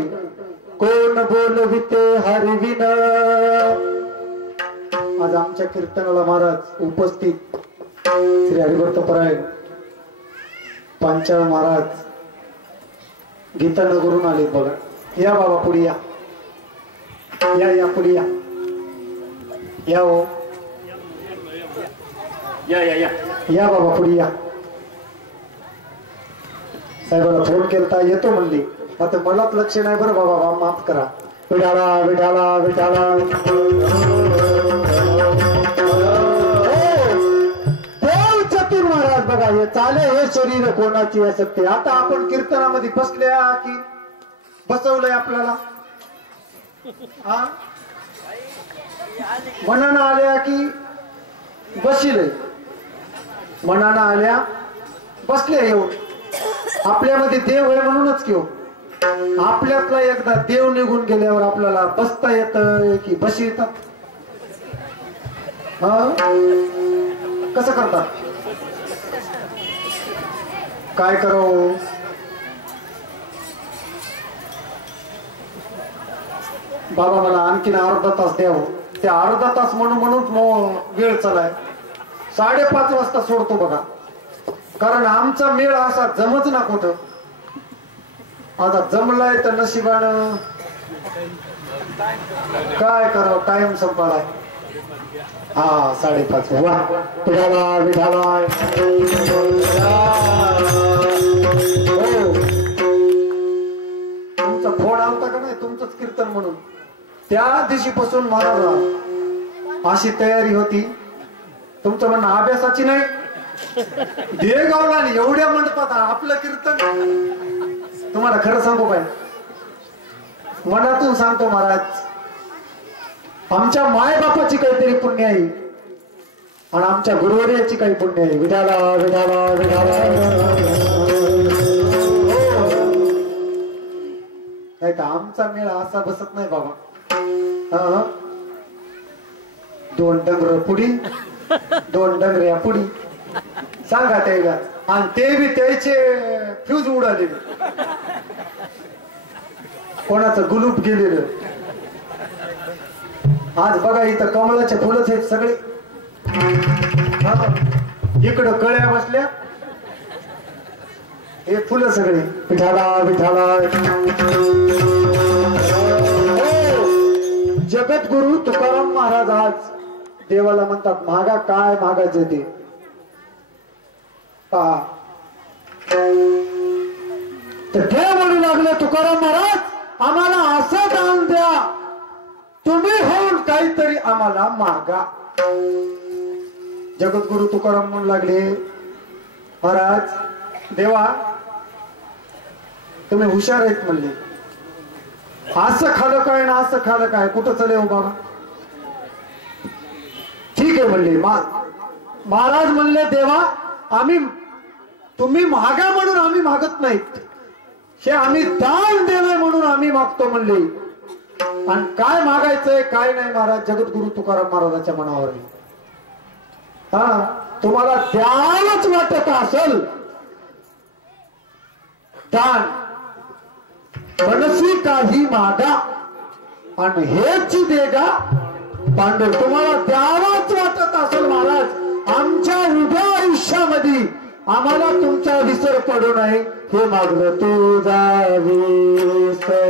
कोण बोलविते हरविन आज आमच्या कीर्तनाला महाराज उपस्थित श्री हरिभक्तपरायण पांचाळ महाराज गीतानगरून आले बघा या बाबा पुढे या पुढे या हो या बाबा पुढे या साहेबाला फोन केलता येतो म्हणली आता मलाच लक्ष नाही बरं बाबा माफ करा विडाला विडाला विडाला देव चतुर महाराज बघा कार्य चाले हे शरीर कोणाची असते. आता आपण कीर्तनामध्ये बसल्या की बसवलंय आपल्याला, हा मनानं आल्या की बसिले, मनानं आल्या बसले येऊन. आपल्यामध्ये देव आहे म्हणूनच घेऊ. आपल्यातला एकदा देव निघून गेल्यावर आपल्याला बसता येत की बशी येतात. कसं करतात, काय करावं. बाबा मला आणखीन अर्धा तास द्यावं. ते अर्धा तास म्हणून वेळ चालाय. 5:30 वाजता सोडतो बघा, कारण आमचा मेळ असा जमच ना कुठं. आता जमलाय तर नशिबानं, काय करावं, टाइम संपलाय. हा 5:30. वा विठाला विठाला. तुमचा फोन आलता का नाही, तुमचंच कीर्तन म्हणून. त्या दिवशीपासून मला अशी तयारी होती. तुमचं म्हणणं अभ्यासाची नाही, देगावला एवढ्या मंडपात आपलं कीर्तन. तुम्हाला खरं सांगू काय, मनातून सांगतो महाराज, आमच्या मायबापाची काहीतरी पुण्य आहे आणि आमच्या गुरुवर्याची काही पुण्य आहे. विठाला विठाला विठाला. नाही तर आमचा मेळा असा बसत नाही बाबा. 2 डंगर पुढी, 2 डंगऱ्या पुढी सांगा त्याला. आणि ते बी त्याचे फ्यूज उडालेले, कोणाचं गुलूप गेलेलं. आज बघा इथं कमळाचे फुलंच आहेत सगळे. इकडं कळ्या बसल्या, हे फुलं सगळे. विठाला विठाला. जगद्गुरु तुकाराम महाराज आज देवाला म्हणतात मागा काय मागायचे ते पहा. तर देव म्हणू लागले तुकाराम महाराज, आम्हाला असं दान द्या, तुम्ही होऊन काहीतरी आम्हाला मागा. जगद्गुरु तुकाराम म्हणू लागले महाराज देवा तुम्ही हुशार आहेत म्हणले. असं खालं काय ना असं खालं काय, कुठं चले हो बाबा. ठीक आहे म्हणले. महाराज म्हणले देवा आम्ही तुम्ही मागा म्हणून आम्ही मागत नाहीत, हे आम्ही दान देवे म्हणून आम्ही मागतो म्हणले. आणि काय मागायचंय काय नाही महाराज जगद्गुरु तुकाराम महाराजांच्या मनावर आहे. हा तुम्हाला द्यावंच वाटत असेल दान, मनसी काही मागा आणि हेच देगा पांडव. तुम्हाला द्यावाच वाटत असेल महाराज, आमच्या उभ्या आयुष्यामध्ये आम्हाला तुमचा विसर पडू नये हे मागलं. तुझा विसर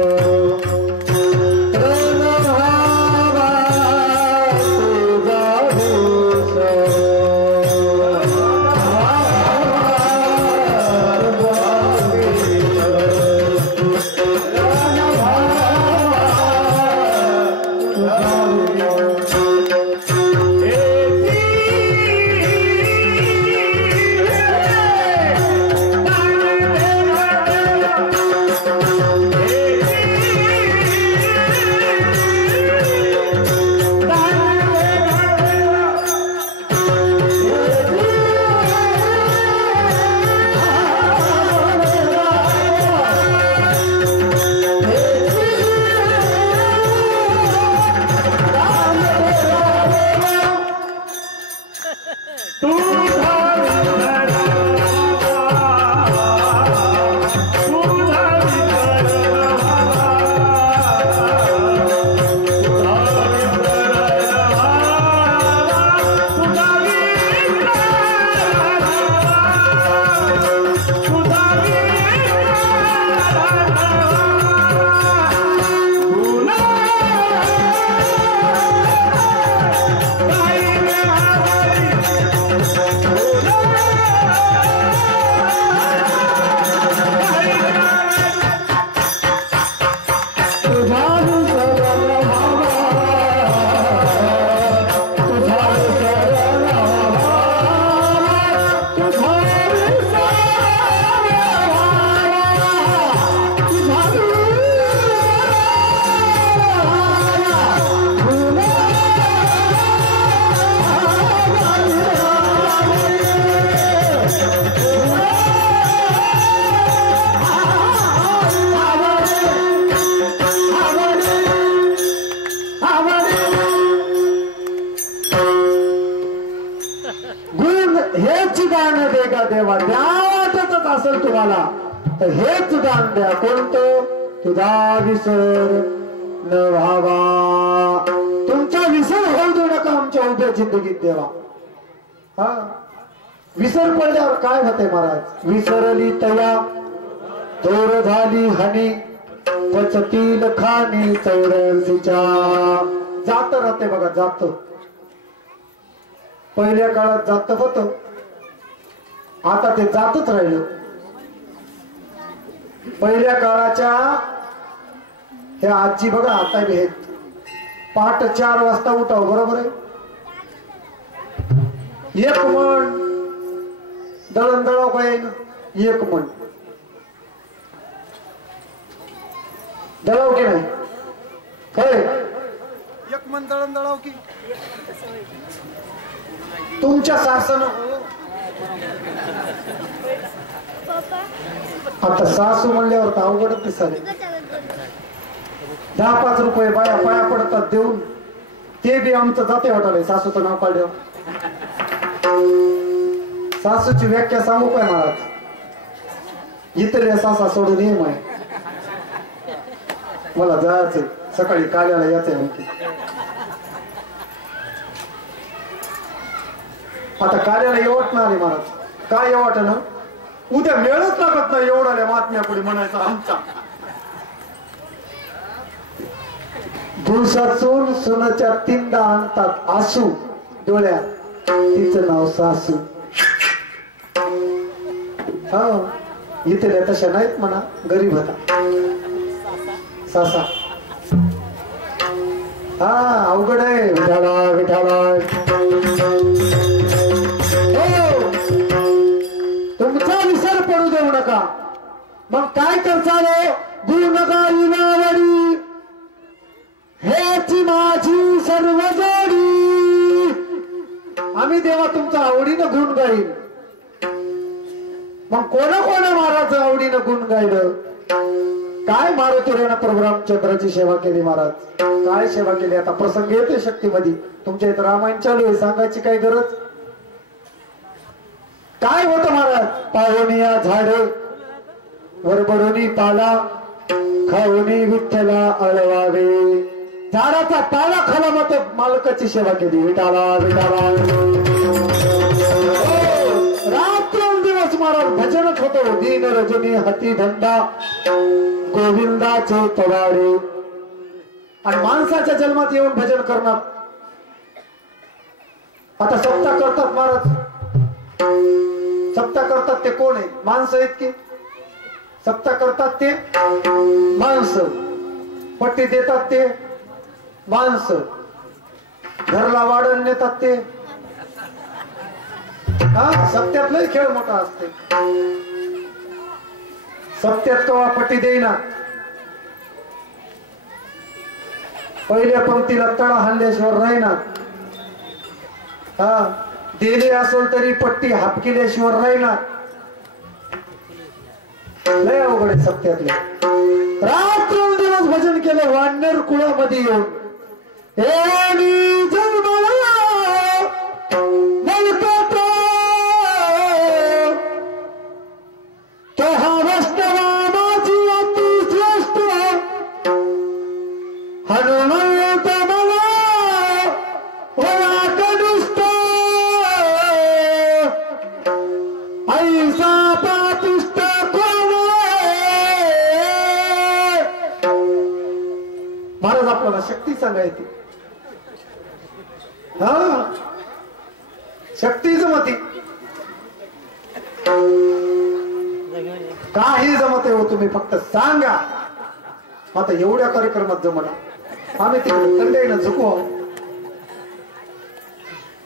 हेच दान दे का देवा, द्या वाटतच असेल तुम्हाला तर हेच दान द्या. कोणतं? तुझा विसर न व्हावा. तुमचा विसर होऊ देऊ नका आमच्या उभ्या जिंदगीत देवा. हा, विसर पडल्यावर काय होते महाराज? विसरली तया थोर झाली हानी, पचतील खाणी चौरसीच्या. जात राहते बघा, जात. पहिल्या काळात जात होत, आता ते जातच राहिलं. पहिल्या काळाच्या ह्या आजी बघा आता बी आहेत, पहाटे 4 वाजता उठाव, बरोबर आहे. एक मन दळण दळाव काय ना, एक मन दळाव की नाही? होय, एक मन दळण दळाव की. तुमच्या सासन आता सासू म्हणल्यावर तर अवघडच दिसाले. 10-5 रुपये बाया पाया पडतात देऊन, ते बी आमचं जाते वाटाले सासूचं नाव काढलं. सासूची व्याख्या सांगू काय महाराज? इथल्या सासा सोडून ये माय, मला जायचंय सकाळी काल्याला यायचंय आणखी. आता कार्याला येवट ना आले महाराज. काय येवट ना, उद्या मेळच लागत नाही एवढ्या मातम्या पुढे म्हणायचं आमचा. दिवसातून सुनाच्या 3दा आणतात आसू डोळ्यात, तिचं नाव सासू. हा, इथल्या तशा नाहीत म्हणा, गरीब होता सासा. हा, अवघड आहे. विठाला विठाला तुमचा विसर पडू देऊ नका. मग काय करचाल? गुणगाईनावडी हेची माझी सर्व जोडी. आम्ही देवा तुमच्या आवडीनं गुण गाईल. मग कोणा महाराज आवडीनं गुण गायलं? काय मारुतीराणा प्रभू रामचंद्राची सेवा केली महाराज, काय सेवा केली. आता प्रसंग येते शक्तीमध्ये, तुमच्या इथं रामायण चालू आहे, सांगायची काय गरज? काय होतं महाराज? पाहुनिया झाडे वरबडोनी पाला, खाऊनी विठ्ठला अळवावे. झाडाचा पाला खाला मग मालकाची सेवा केली. विठाला विठाला रात्रंदिवस महाराज भजनच होतो. दिन रजनी हाती धंदा गोविंदाचे तवाडे. आणि माणसाच्या जन्मात येऊन भजन करणार. आता सप्ताह करतात महाराज, सप्ताह करतात ते कोण आहे? माणसं आहेत की? सप्ताह करतात ते माणसं, पट्टी देतात ते माणसं, घरला वाढण नेतात ते. हा, सप्त्यातलाही खेळ मोठा असते. सप्त्यात कवा पट्टी देईना, पहिल्या पंक्तीला तळा हाणल्याशिवाय राहीना. हा, दिले असेल तरी पट्टी हापकिल्याशिवाय राहीना. लय अवघड आहे सप्त्यातले. रात्रंदिवस भजन केलं वाडनेर कुळामध्ये येऊन. हनुमंत मला ऐसा पापिष्ट महाराज आपल्याला शक्ती सांगायची. हा, शक्ती जमती, काही जमते हो. तुम्ही फक्त सांगा. आता एवढ्या कार्यक्रमात जमला, आम्ही तिकडे थंडीनं झुकू.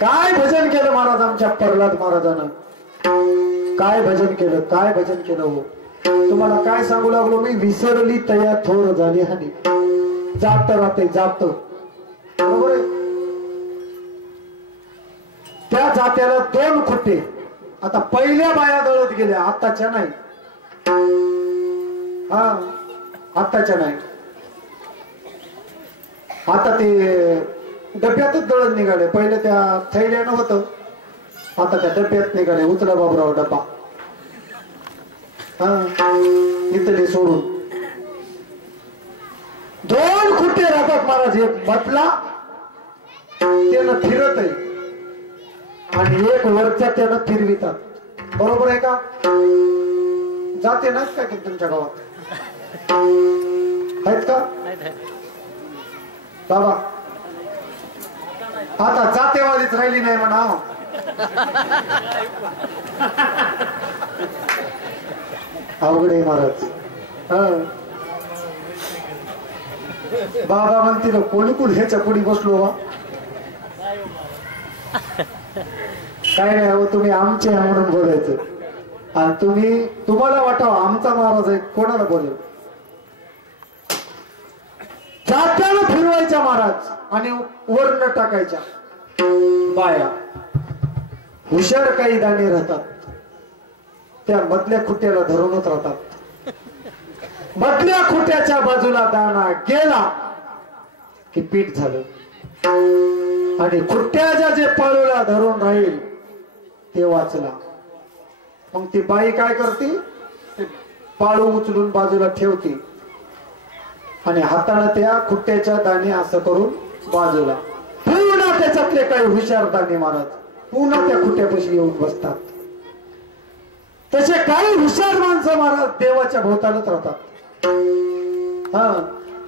काय भजन केलं महाराज आमच्या प्रल्हाद महाराजानं, काय भजन केलं, काय भजन केलं हो. तुम्हाला काय सांगू लागलो मी? विसरली तया थोर झाली हानी, जात राहते जात. बरोबर आहे. त्या जात्याला 2 खुट्टे. आता पहिल्या बाया दळत गेल्या, आत्ताच्या नाही. हा, आत्ताच्या नाही. आता ते डब्यातच दळण निघाले. पहिले त्या थैल्यानं होतं, आता त्या डब्यात निघाले, उचला बाबूराव डब्बा, हा इथले सोडून. 2 खुटे राहतात महाराज, एक मधला त्यानं फिरत आहे आणि एक वरचा त्यानं फिरवितात. बरोबर आहे का? जाते नाहीत का की तुमच्या गावात आहेत का बाबा? आता जातेवालीच राहिली नाही म्हणा. अवघड आहे महाराज. बाबा म्हणतील कोणी कोण ह्याच्या पुढी बसलो बा. काय नाही हो, तुम्ही आमचे म्हणून बोलायचं आणि तुम्हाला वाटावं आमचा महाराज आहे, कोणाला बोलेल. जात्याला फिरवायच्या महाराज आणि वर्ण टाकायच्या बाया. हुशार काही दाणे राहतात, त्या मधल्या खुट्याला धरूनच राहतात. मधल्या खुट्याच्या बाजूला दाणा गेला की पीठ झालं आणि खुट्याच्या जे पाळूला धरून राहील ते वाचला. मग ती बाई काय करते, पाळू उचलून बाजूला ठेवते आणि हाताने त्या खुट्ट्याच्या दाणे असं करून बाजूला. पुन्हा त्याच्यातले काही हुशार दाणे महाराज पुन्हा त्या खुट्ट्यापाशी येऊन बसतात. तसे काही हुशार माणसं महाराज देवाच्या भोवतालच राहतात. हा,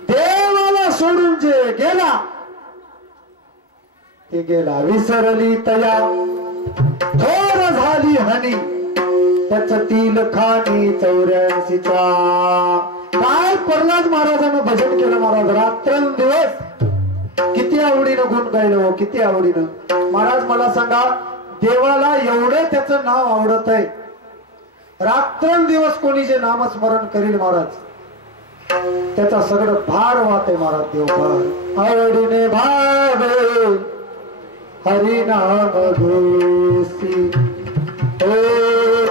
देवाला सोडून जे गेला ते गेला. विसरली तया थोर झाली हानी, त्याच 3 खाणी 84चा. काय प्रल्हाद महाराजांना भजन केलं महाराज, रात्रंदिवस किती आवडीनं गुण गायलं हो, किती आवडीनं. महाराज मला सांगा, देवाला एवढं त्याचं नाव आवडत आहे, रात्रंदिवस कोणी जे नामस्मरण करील महाराज त्याचा सगळं भार वाहते महाराज. देव भार आवडीने भावे हरिनाम घेसी, ओ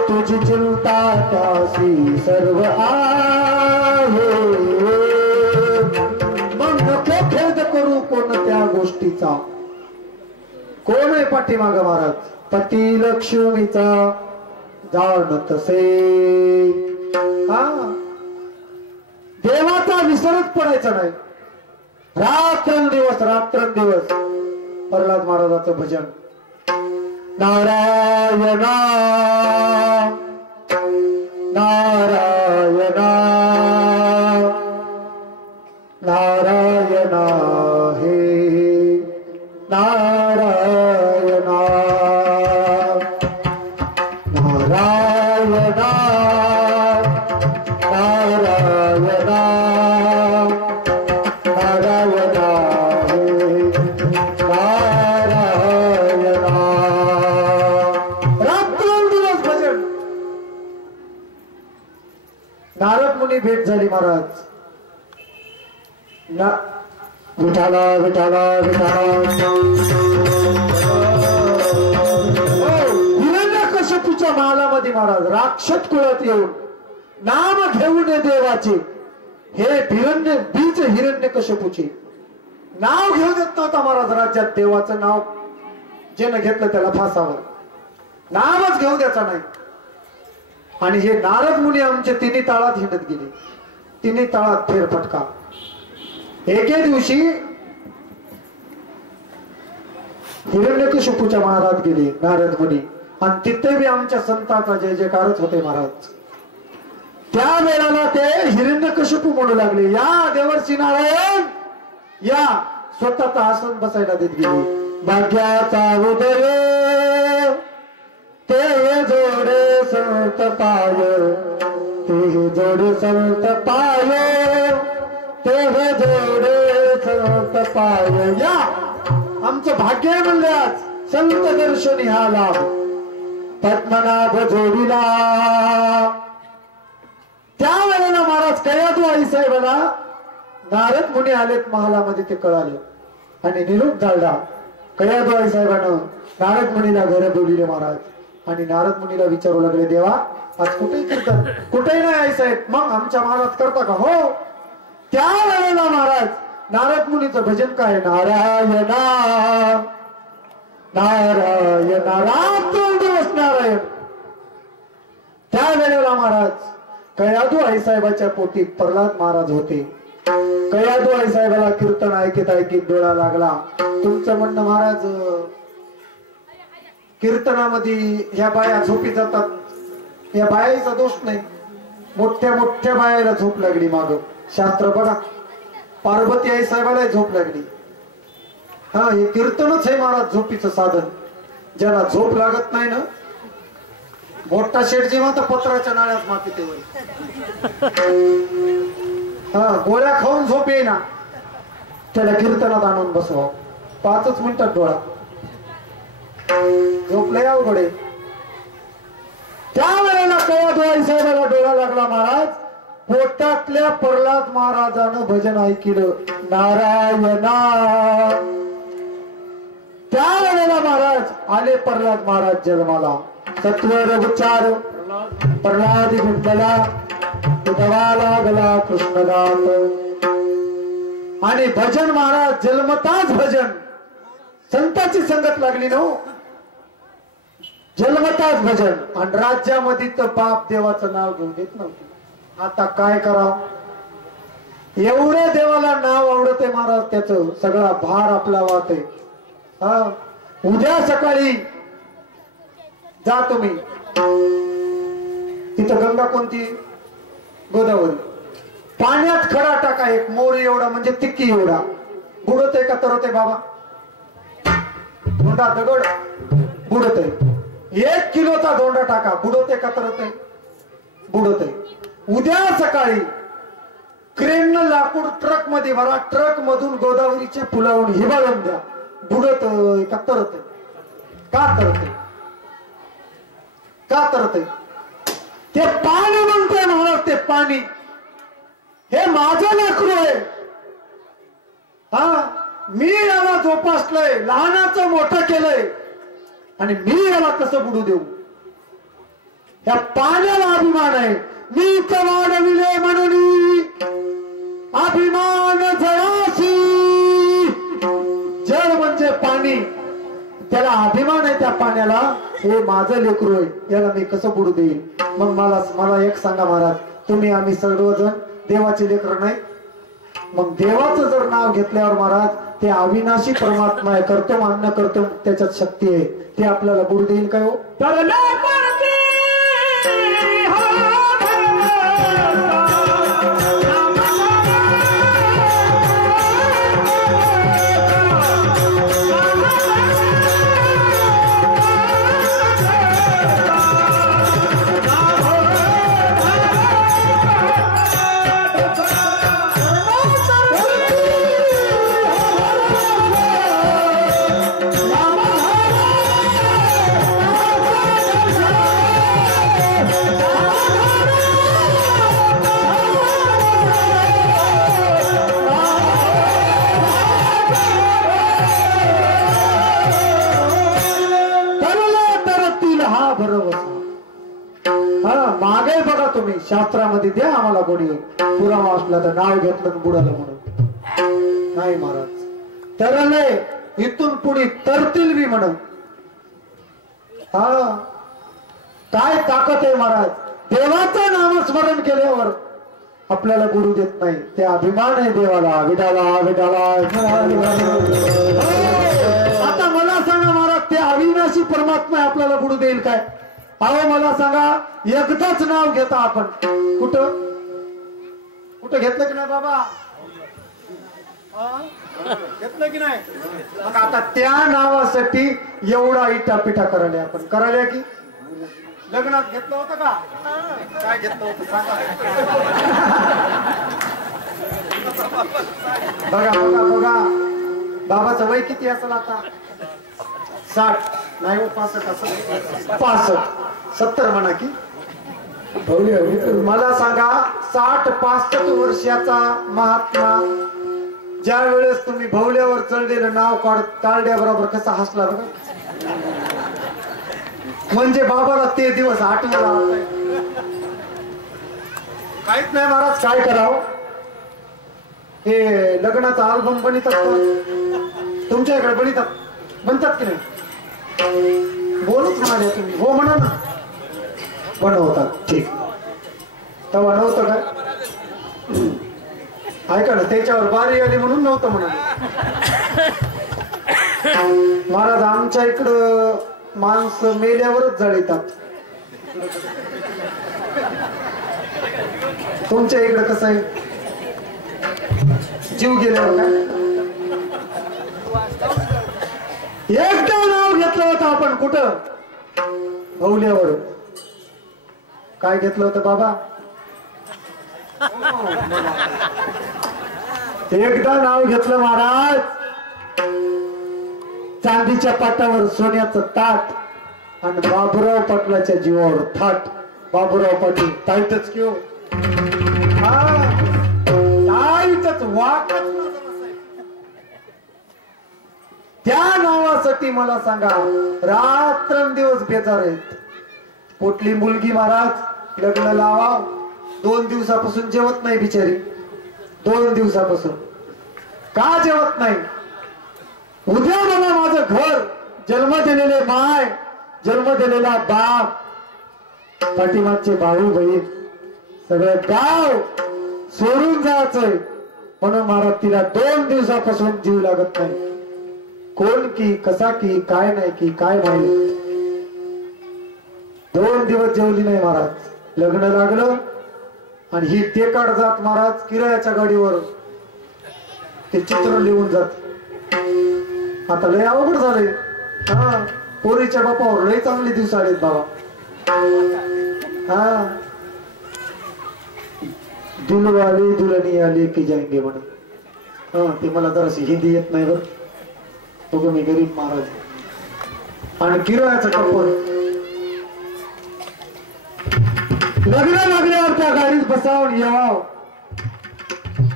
तुझी चिंता त्यासी सर्व आहे. मग नको खेद करू कोणत्या गोष्टीचा. कोण आहे पाठीमाग महाराज? पती लक्ष्मीचा जाण तसे. हा, देवाचा विसरच पडायचा नाही. रात्रंदिवस रात्रंदिवस प्रल्हाद महाराजाचं भजन. नारायणा नारायणा नारायणा हे नारायणा नारायणा नारायणा नारायणा हे नारायणा. रात्रंदिवस भजन. नारद मुनी भेट झाली महाराज. विठाला विठाला विठाला. हिरण्यकश्यपूच्या महालामध्ये महाराज राक्षस कुळात येऊन नाम घेऊन देवाचे हे बीज हिरण्यकश्यपूचे नाव घेऊ देत नव्हता महाराज. राज्यात देवाचं नाव ज्यानं घेतलं त्याला फासावर, नावच घेऊ द्यायचा नाही. आणि हे नारद मुनी आमचे 3 ताळात हिंडत गेले. 3 ताळात फेरफटका. एके दिवशी हिरण्यकश्यपूच्या महाराज गेले नारद मुनी आणि तिथे बी आमच्या संतांचा जय जयकारच होते महाराज. त्या वेळेला ते हिरण्यकश्यपू म्हणू लागले, या देवर्षी नारायण या. स्वतःचा आसन बसायला देत गेले. भाग्याचा उदय ते जोडे संत पाय, ते जोडे संत पाय, ते जोडे संत पाय. या आमचं भाग्य आहे म्हणले आज संत दर्शनी हा लाभ. पद्मनाभ जोडीला. त्यावेळेला महाराज कयादू आई साहेबाला नारद मुनी आलेत महालामध्ये ते कळाले आणि निरोप धाडला. कयादू आई साहेबानं नारद मुनीला घरे बोलिले महाराज. आणि नारद मुनीला विचारू लागले, देवा आज कुठेही कीर्तन? कुठेही नाही आई साहेब. मग आमच्या महाराज करता का? हो. त्यावेळेला महाराज नारद मुनीचं भजन काय? नारायणा नारायणा. रात्र महाराज कयादू आई साहेबाच्या पोटी प्रल्हाद महाराज होते. कयादू आई साहेबाला कीर्तन ऐकत ऐकत डोळा लागला. तुमचं म्हणणं महाराज कीर्तनामध्ये ह्या बाया झोपी जातात. या बायाचा दोष नाही, मोठ्या मोठ्या बायाला झोप लागली. माग शास्त्र बघा, पार्वती आई साहेबाला झोप लागली. हा, हे कीर्तनच आहे महाराज झोपीचं साधन. ज्याला झोप लागत नाही ना, मोठा शेठ जेव्हा तर पत्राच्या नाळ्यात माती ते हा गोळ्या खाऊन झोप येईना, त्याला कीर्तनात आणून बसवा. 5च मिनिटात डोळा झोपले अवघड आहे. त्यावेळेला कयादू आई साहेबाला डोळा लागला. महाराज पोटातल्या प्रल्हाद महाराजानं भजन ऐकलं, नारायणा. त्यावेळेला महाराज आले. प्रल्हाद महाराज जन्माला. सत्वर उच्चार प्रल्हाद गुंतला, उदवा लागला कृष्णदास. आणि भजन महाराज जन्मताच भजन, संताची संगत लागली ना, जन्मताच भजन. आणि राज्यामध्ये तर बाप देवाचं नाव घेऊन देत नव्हतं. आता काय करावं, एवढं देवाला नाव आवडते महाराज, त्याचं सगळा भार आपला वाटे. हा, उद्या सकाळी जा तुम्ही, तिथं गंगा कोणती, गोदावरी. पाण्यात खडा टाका, एक मोरी एवढा म्हणजे तिक्की एवढा. बुडत आहे का तरत आहे बाबा, धोंडा दगड बुडत आहे. 1 किलोचा धोंडा टाका, बुडत आहे का तरत आहे, बुडत आहे. उद्या सकाळी क्रेननं लाकूड ट्रक मध्ये भरा, ट्रक मधून गोदावरीच्या पुलावरून हिबाळून द्या. बुडत का तरत आहे, का तरत आहे, का तरत आहे. ते पाणी म्हणतोय महाराज, ते पाणी हे माझं लेकरू आहे. हा, मी याला जोपासलंय, लहानाचं मोठं केलंय, आणि मी याला कसं बुडू देऊ. या पाण्याला अभिमान आहे. मी तर वाढविले म्हणून अभिमान जळाशी. जळ म्हणजे पाणी, त्याला अभिमान आहे त्या पाण्याला. हे माझं लेकरू आहे, याला मी कसं बुडू देईल. मग मला एक सांगा महाराज, तुम्ही आम्ही सर्वजण देवाचे लेकर नाही. मग देवाचं जर नाव घेतल्यावर महाराज ते अविनाशी परमात्मा आहे, करतो मान्य करतो, त्याच्यात शक्ती आहे. ते आपल्याला बुडू देईल काय हो. मागे बघा तुम्ही, शास्त्रामध्ये द्या आम्हाला कोणी पुरावा असला तर, नाव घेतलं बुडालं म्हणून नाही महाराज. तरले इथून पुढे तरतील बी म्हणून. हा, काय ताकद आहे महाराज. देवाचं नामस्मरण केल्यावर आपल्याला बुडू देत नाही. ते अभिमान आहे देवाला. विडाला विडाला. आता मला सांगा महाराज, ते अविनाशी परमात्मा आपल्याला बुडू देईल काय. अहो मला सांगा, एकदाच नाव घेता आपण, कुठं कुठं घेतलं की नाही बाबा, घेतलं की नाही. मग आता त्या नावासाठी एवढा इटापिटा करायला आपण, करायला की लग्नात घेतलं होतं का, काय घेतलं होतं सांगा. बघा बघा बघा, बाबाचं वय किती असेल आता, 60 नाही हो, 65 असेल, 65 70 म्हणा की. मला सांगा, 60-65 वर्षाचा महात्मा ज्या वेळेस तुम्ही भवल्यावर चढलेलं नाव काढल्याबरोबर कसा हसला बघा. म्हणजे बाबाला ते दिवस आठवला. काहीच नाही महाराज, काय करावं. हे लग्नाचा अल्बम बनितात तुमच्या इकडे, बनतात की नाही. बोलूच म्हणाले तुम्ही, हो म्हणा ना, बनवतात. ठीक, तेव्हा नव्हतं का? ऐका ना, त्याच्यावर बारी आली म्हणून नव्हतं म्हणा. महाराज आमच्या इकडं माणसं मेल्यावरच जळतात. तुमच्या इकडं कसं आहे? जीव गेल्यावर काय? एकदा नाव घेतलं होतं आपण कुठं? भवल्यावर. काय घेतलं होतं बाबा? एकदा नाव घेतलं महाराज, चांदीच्या पाटावर सोन्याचं ताट आणि बाबूराव पाटलाच्या जीवावर थाट. बाबूराव पाटील ताईतच किंवा ताईतच वाकच. त्या नावासाठी मला सांगा रात्रंदिवस बेजार आहेत. पोटली मुलगी महाराज, लग्न लावा. 2 दिवसापासून जेवत नाही बिचारी. 2 दिवसापासून का जेवत नाही? उद्या मला माझं घर, जन्म दिलेले माय, जन्म दिलेला बाप, पाठीमागचे भाऊ बहीण, सगळं गाव सोडून जायचंय. म्हणून महाराज तिला 2 दिवसापासून जीव लागत नाही. कोण की, कसा की, काय नाही की, काय नाही. 2 दिवस जेवली नाही महाराज. लग्न लागलं आणि ही टेकाड जात महाराज किरायाच्या गाडीवर ते चित्र लिहून जात. आता लय अवघड झाले. हा, पोरीच्या बापावर लय चांगले दिवस आलेत बाबा. हा, दुल्हन आली दुल्हनी आली की जाएंगे म्हणून. हा, ते मला जराशी हिंदी येत नाही बरं. बघू मी गरीब महाराज आणि किरायाचं टप्पर. लग्न लागल्यावर त्या गाडीत बसावून यावं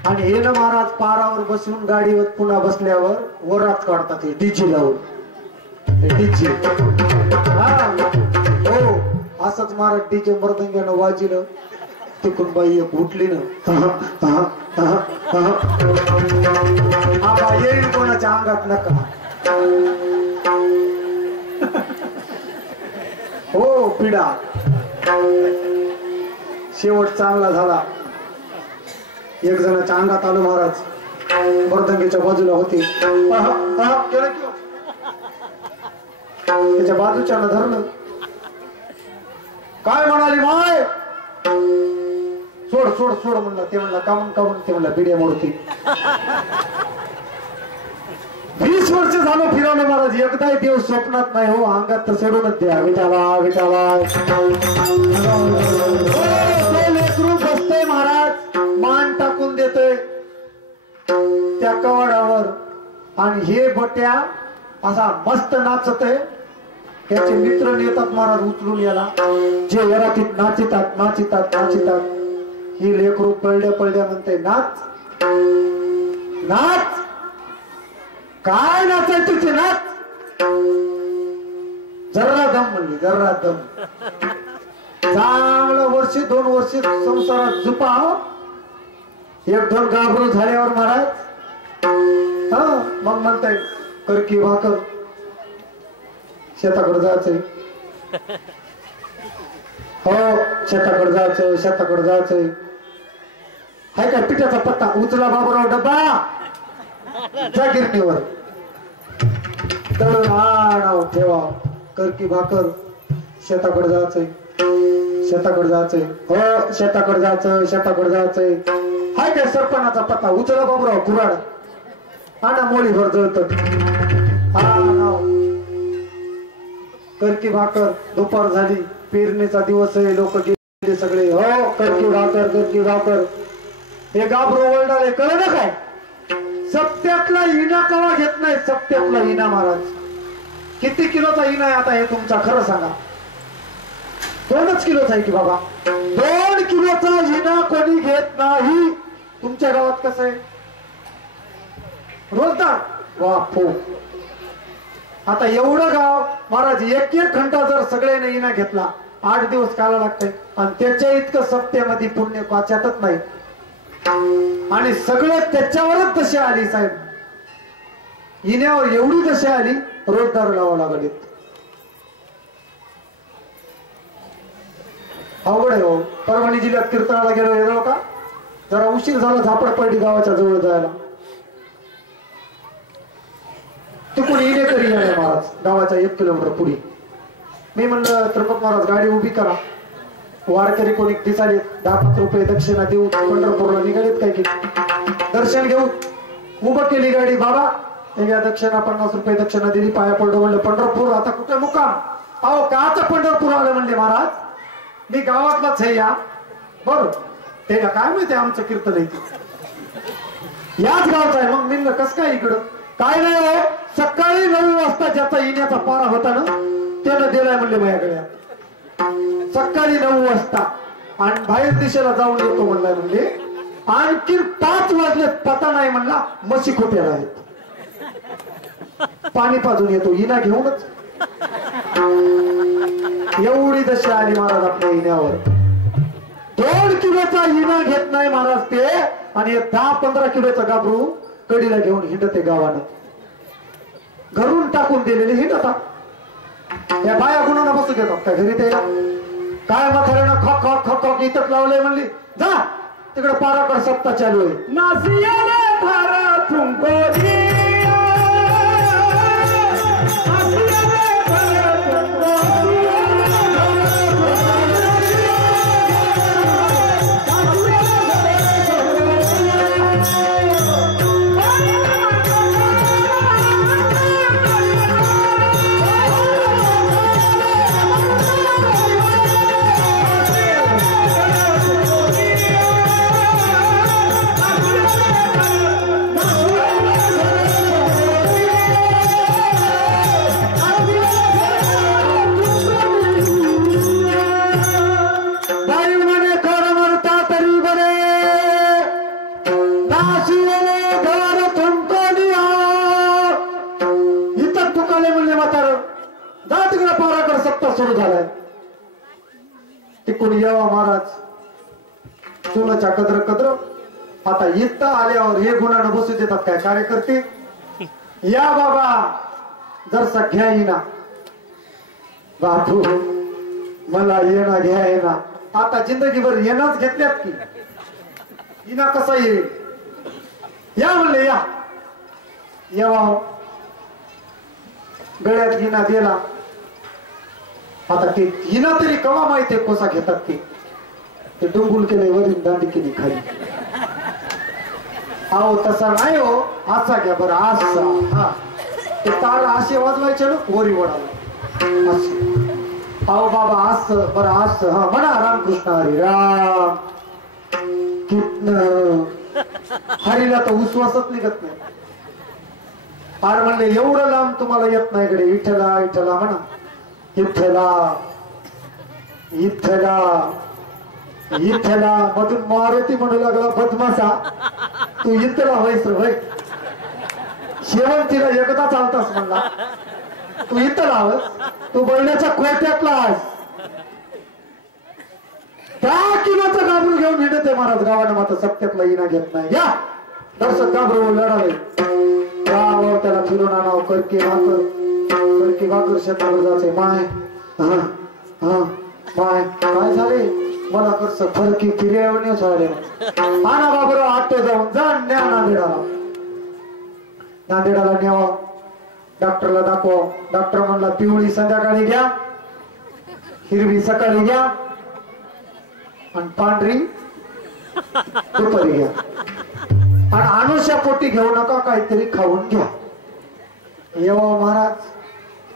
आणि हे ना महाराज पारावर बसून गाडीवर पुन्हा बसल्यावर वरात काढतात. हे डीजे लावून. डीजे हो, असंच महाराज डीजे मर्दंग्यानं वाजिलं. तिकडून बाई एक उठली ना, आबा येईल कोणाच्या अंगात नका. हो पिढा. शेवट चांगला झाला. एक जणाच्या अंगात आलं महाराज, मर्दंगीच्या बाजूला होते. त्याच्या बाजूच्या धरलं. काय म्हणाली माय? सोड सोड सोड म्हणलं. ते म्हणलं कामून कामून. ते म्हणलं पिढ्या मोडती. 20 वर्ष झालं फिरवलं महाराज. एकदाही देव स्वप्नात नाही हो. अंगात तर सोडूनच द्या. विठाला विठाला लेकरू बसतय महाराज, मान टाकून देतोय त्या कवाडावर आणि हे बट्या असा मस्त नाचतय. त्याचे मित्र नेतात महाराज उचलून याला. जे वरातीत नाचितात नाचितात नाचितात. ही लेकरू पळड्या पळड्या म्हणते नाच नाच. काय नाचाय तुझे नाच. जर्रा दम म्हणली, जर्रा दम. चांगलं 1-2 वर्ष संसारात झुपा. 1-2 गाभरू झाल्यावर महाराज हा मग म्हणताय करकी भाकर. शेताकडे जायचंय. हो शेताकडे जायचंय, शेताकडे जायचंय. हाय का पिठाचा पत्ता? उचला बाबूराव डब्बा, जा गिरणीवर तळून आणाव ठेवा. करकी भाकर. शेताकडे जायचंय, शेताकडे जायचंय. हो शेताकडे जायचंय, शेताकडे जायचंय. हाय काय सरपणाचा पत्ता? उचला बाबूराव कुराड, आणा मोळी भर जळत. हा नाव करकी भाकर. दुपार झाली, पेरणीचा दिवस आहे. लोक गेले सगळे. हो करकी भाकर, करकी भाकर. हे गाभरो वळडाले कळलं काय? सप्त्यातला इना कवा घेत नाही. सप्त्यातला इना महाराज. किती किलोचा इना आहे आता हे तुमचा? खरं सांगा. 2च किलोचा आहे की बाबा? 2 किलोचा इना कोणी घेत नाही. तुमच्या गावात कसं आहे? रोजदार बापू. आता एवढं गाव महाराज 1-1 घंटा जर सगळ्यांनी इना घेतला 8 दिवस काला लागते. आणि त्याच्या इतकं सप्त्यामध्ये पुण्य वाच्यातच नाही. आणि सगळं त्याच्यावरच तशी आली साहेब. इन्यावर एवढी तशी आली रोजदार लावा लागले. अवघड आहे हो. परभणी जिल्ह्यात कीर्तनाला गेलो का जरा उशीर झाला झापडपट्टी गावाच्या जवळ जायला. तिकडून इनेकरी आहे महाराज गावाच्या 1 किलोमीटर पुढे. मी म्हणलं त्रिपक महाराज गाडी उभी करा. वारकरी कोणी दिसाले 10-5 रुपये दक्षिणा देऊ पंढरपूरला निघालेत काय की दर्शन घेऊ. उभं केली गाडी. बाबा या दक्षिणा 50 रुपये दक्षिणा दिली. पाया पडलो. म्हणलं पंढरपूर आता कुठे मुक्काम. अहो काच पंढरपूर आलं म्हणले महाराज. मी गावातलाच आहे या. बरोबर ते काय माहिती आमचं कीर्तन आहे याच गावचं आहे. मग मी कस काय इकडं काय नाही. सकाळी 9 वाजता ज्याचा येण्याचा पारा होता ना त्यानं दिलाय म्हणले माझ्याकडे. सकाळी 9 वाजता आणि बाहेर दिशेला जाऊन येतो म्हणलाय. म्हणजे आणखी 5 वाजले पता नाही म्हणला. म्हशी खोट्याला आहेत. पाणी पाजून येतो इना घेऊनच. एवढी दशा आली महाराज आपल्या इण्यावर. 2 किलोचा इना घेत नाही महाराज ते. आणि 10-15 किलोचा गाभरू कडीला घेऊन हिंडते गावानं. घरून टाकून दिलेले हिंडता. या बाया गुणांना बसू देतात का घरी त्याला. काय म्हाताऱ्यानं खॉक खॉक खॉक खॉक इथं लावलंय म्हणली. जा तिकडे पाराकड सप्ताह चालू आहे. नासियाने धारा तुमको सुरू झालाय. तिकडून यावा महाराज चुनाच्या कद्र कद्र. आता इथं आल्यावर हे गुणानं बसू देतात काय कार्यकर्ते. या बाबा जरसा घ्या येईना. बापू मला येणा घ्या येणा. आता जिंदगीभर येणाच घेतल्यात की इना कसा येईल. या म्हणले या येवा. गळ्यात गिना दिला. आता ते हिना तरी कवा माहिती कोसा घेतात ते डुंबुल केले वरील दांडी केली खाली. अहो तसा नाही हो. असा घ्या बरं असा. हा ते तार असे वाजवायचे ना वरी वडाला असे. अहो बाबा असं बरं असं. हा म्हणा रामकृष्ण हरी राम. कितन हरीला तर विश्वासच निघत नाही. फार म्हणले एवढं लांब तुम्हाला येत नाही कडे. विठ्ठला विठ्ठला म्हणा. इथला इथला इथला मधून मारुती म्हणू लागला बदमासा. तू इथला व्हायच भाई. शेवंतीला एकदा चालतास म्हणला. तू इथला हवस. तू बैलाच्या कोट्यातला आहेस. 10 किलोचा गाभरू घेऊन हिंडते महाराज गावानं. मात्र सत्यातला इना घेत नाही. या दर्शक गाभरू लढावे. गाव त्याला फिरून आणावं. करके भाकर शेतावर जायचे. माय माय काय झाले मला कसं फरकी फिरवणे झाले. आणा बाबरो आटो जाऊन जा न्या नांदेडाला. नांदेडाला न्यावा. डॉक्टरला दाखवा. डॉक्टर म्हणला पिवळी संध्याकाळी घ्या. हिरवी सकाळी घ्या आणि पांढरी दुपारी घ्या. आणि अनुष्या पोटी घेऊ नका. काहीतरी खाऊन घ्या. येवा महाराज.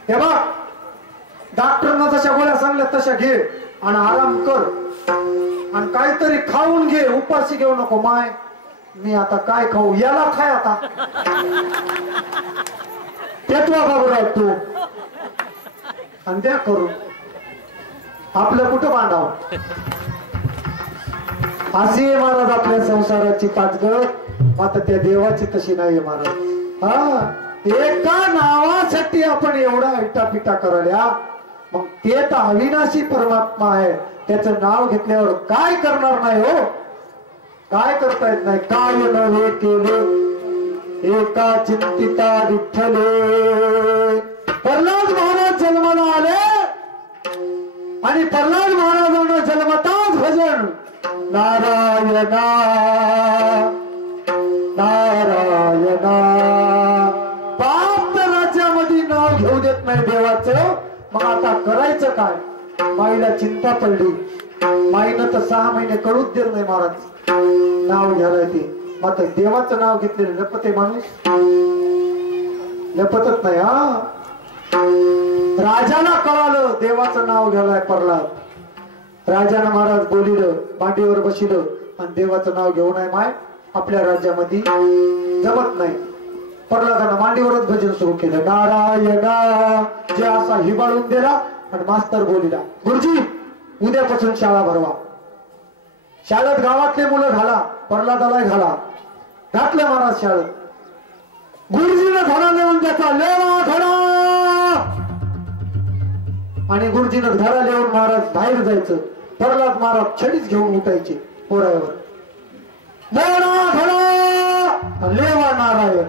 हे बघ डॉक्टरना जशा गोळ्या सांगल्या तशा घे आणि आराम कर आणि काहीतरी खाऊन घे. उपाशी घेऊ नको. माय मी आता काय खाऊ. याला खाय आता. पेटवा बाबूराव तू आणि द्या करून. आपलं कुठं बांधावं. अशी आहे महाराज आपल्या संसाराची पाचगड. आता त्या देवाची तशी नाही महाराज. हा एका नावासाठी आपण एवढा इटापिटा करायला. मग ते तर अविनाशी परमात्मा आहे. त्याचं नाव घेतल्यावर काय करणार नाही हो. काय करता येत नाही. काय नव्हे केले एका चिंतिता विठ्ठले. प्रल्हाद महाराज जन्माला आले आणि आणि प्रल्हाद महाराजांना जन्मताच भजन नारायणा नारायणा. बाप तर राज्यामध्ये नाव घेऊ देत नाही देवाचं, मग आता करायचं काय? माईला चिंता पडली. माईनं तर 6 महिने कळूच देत नाही महाराज नाव घ्यायला ते. मात्र देवाचं नाव घेतलेलं लपते माणूस लपतच नाही. हा राजाला कळालं देवाचं नाव घ्यायलाय प्रल्हाद. राजानं महाराज बोलिलं, मांडीवर बसिलं आणि देवाचं नाव घेऊ नये माय आपल्या राज्यामध्ये जमत नाही. प्रल्हादानं मांडीवरच भजन सुरू केलं नारायणा. जे असा हिबाळून दिला आणि मास्तर बोलिला, गुरुजी उद्यापासून शाळा भरवा. शाळेत गावातले मुलं घाला, प्रल्हादाला घाला. घातलं महाराज शाळेत. गुरुजीनं धडा लिहून त्याचा लेवा धडा आणि गुरुजीनं धडा लिहून महाराज बाहेर जायचं. प्रल्हाद महाराज छडीच घेऊन उठायचे पोरावर. लेवा धडा लेवा नारायण.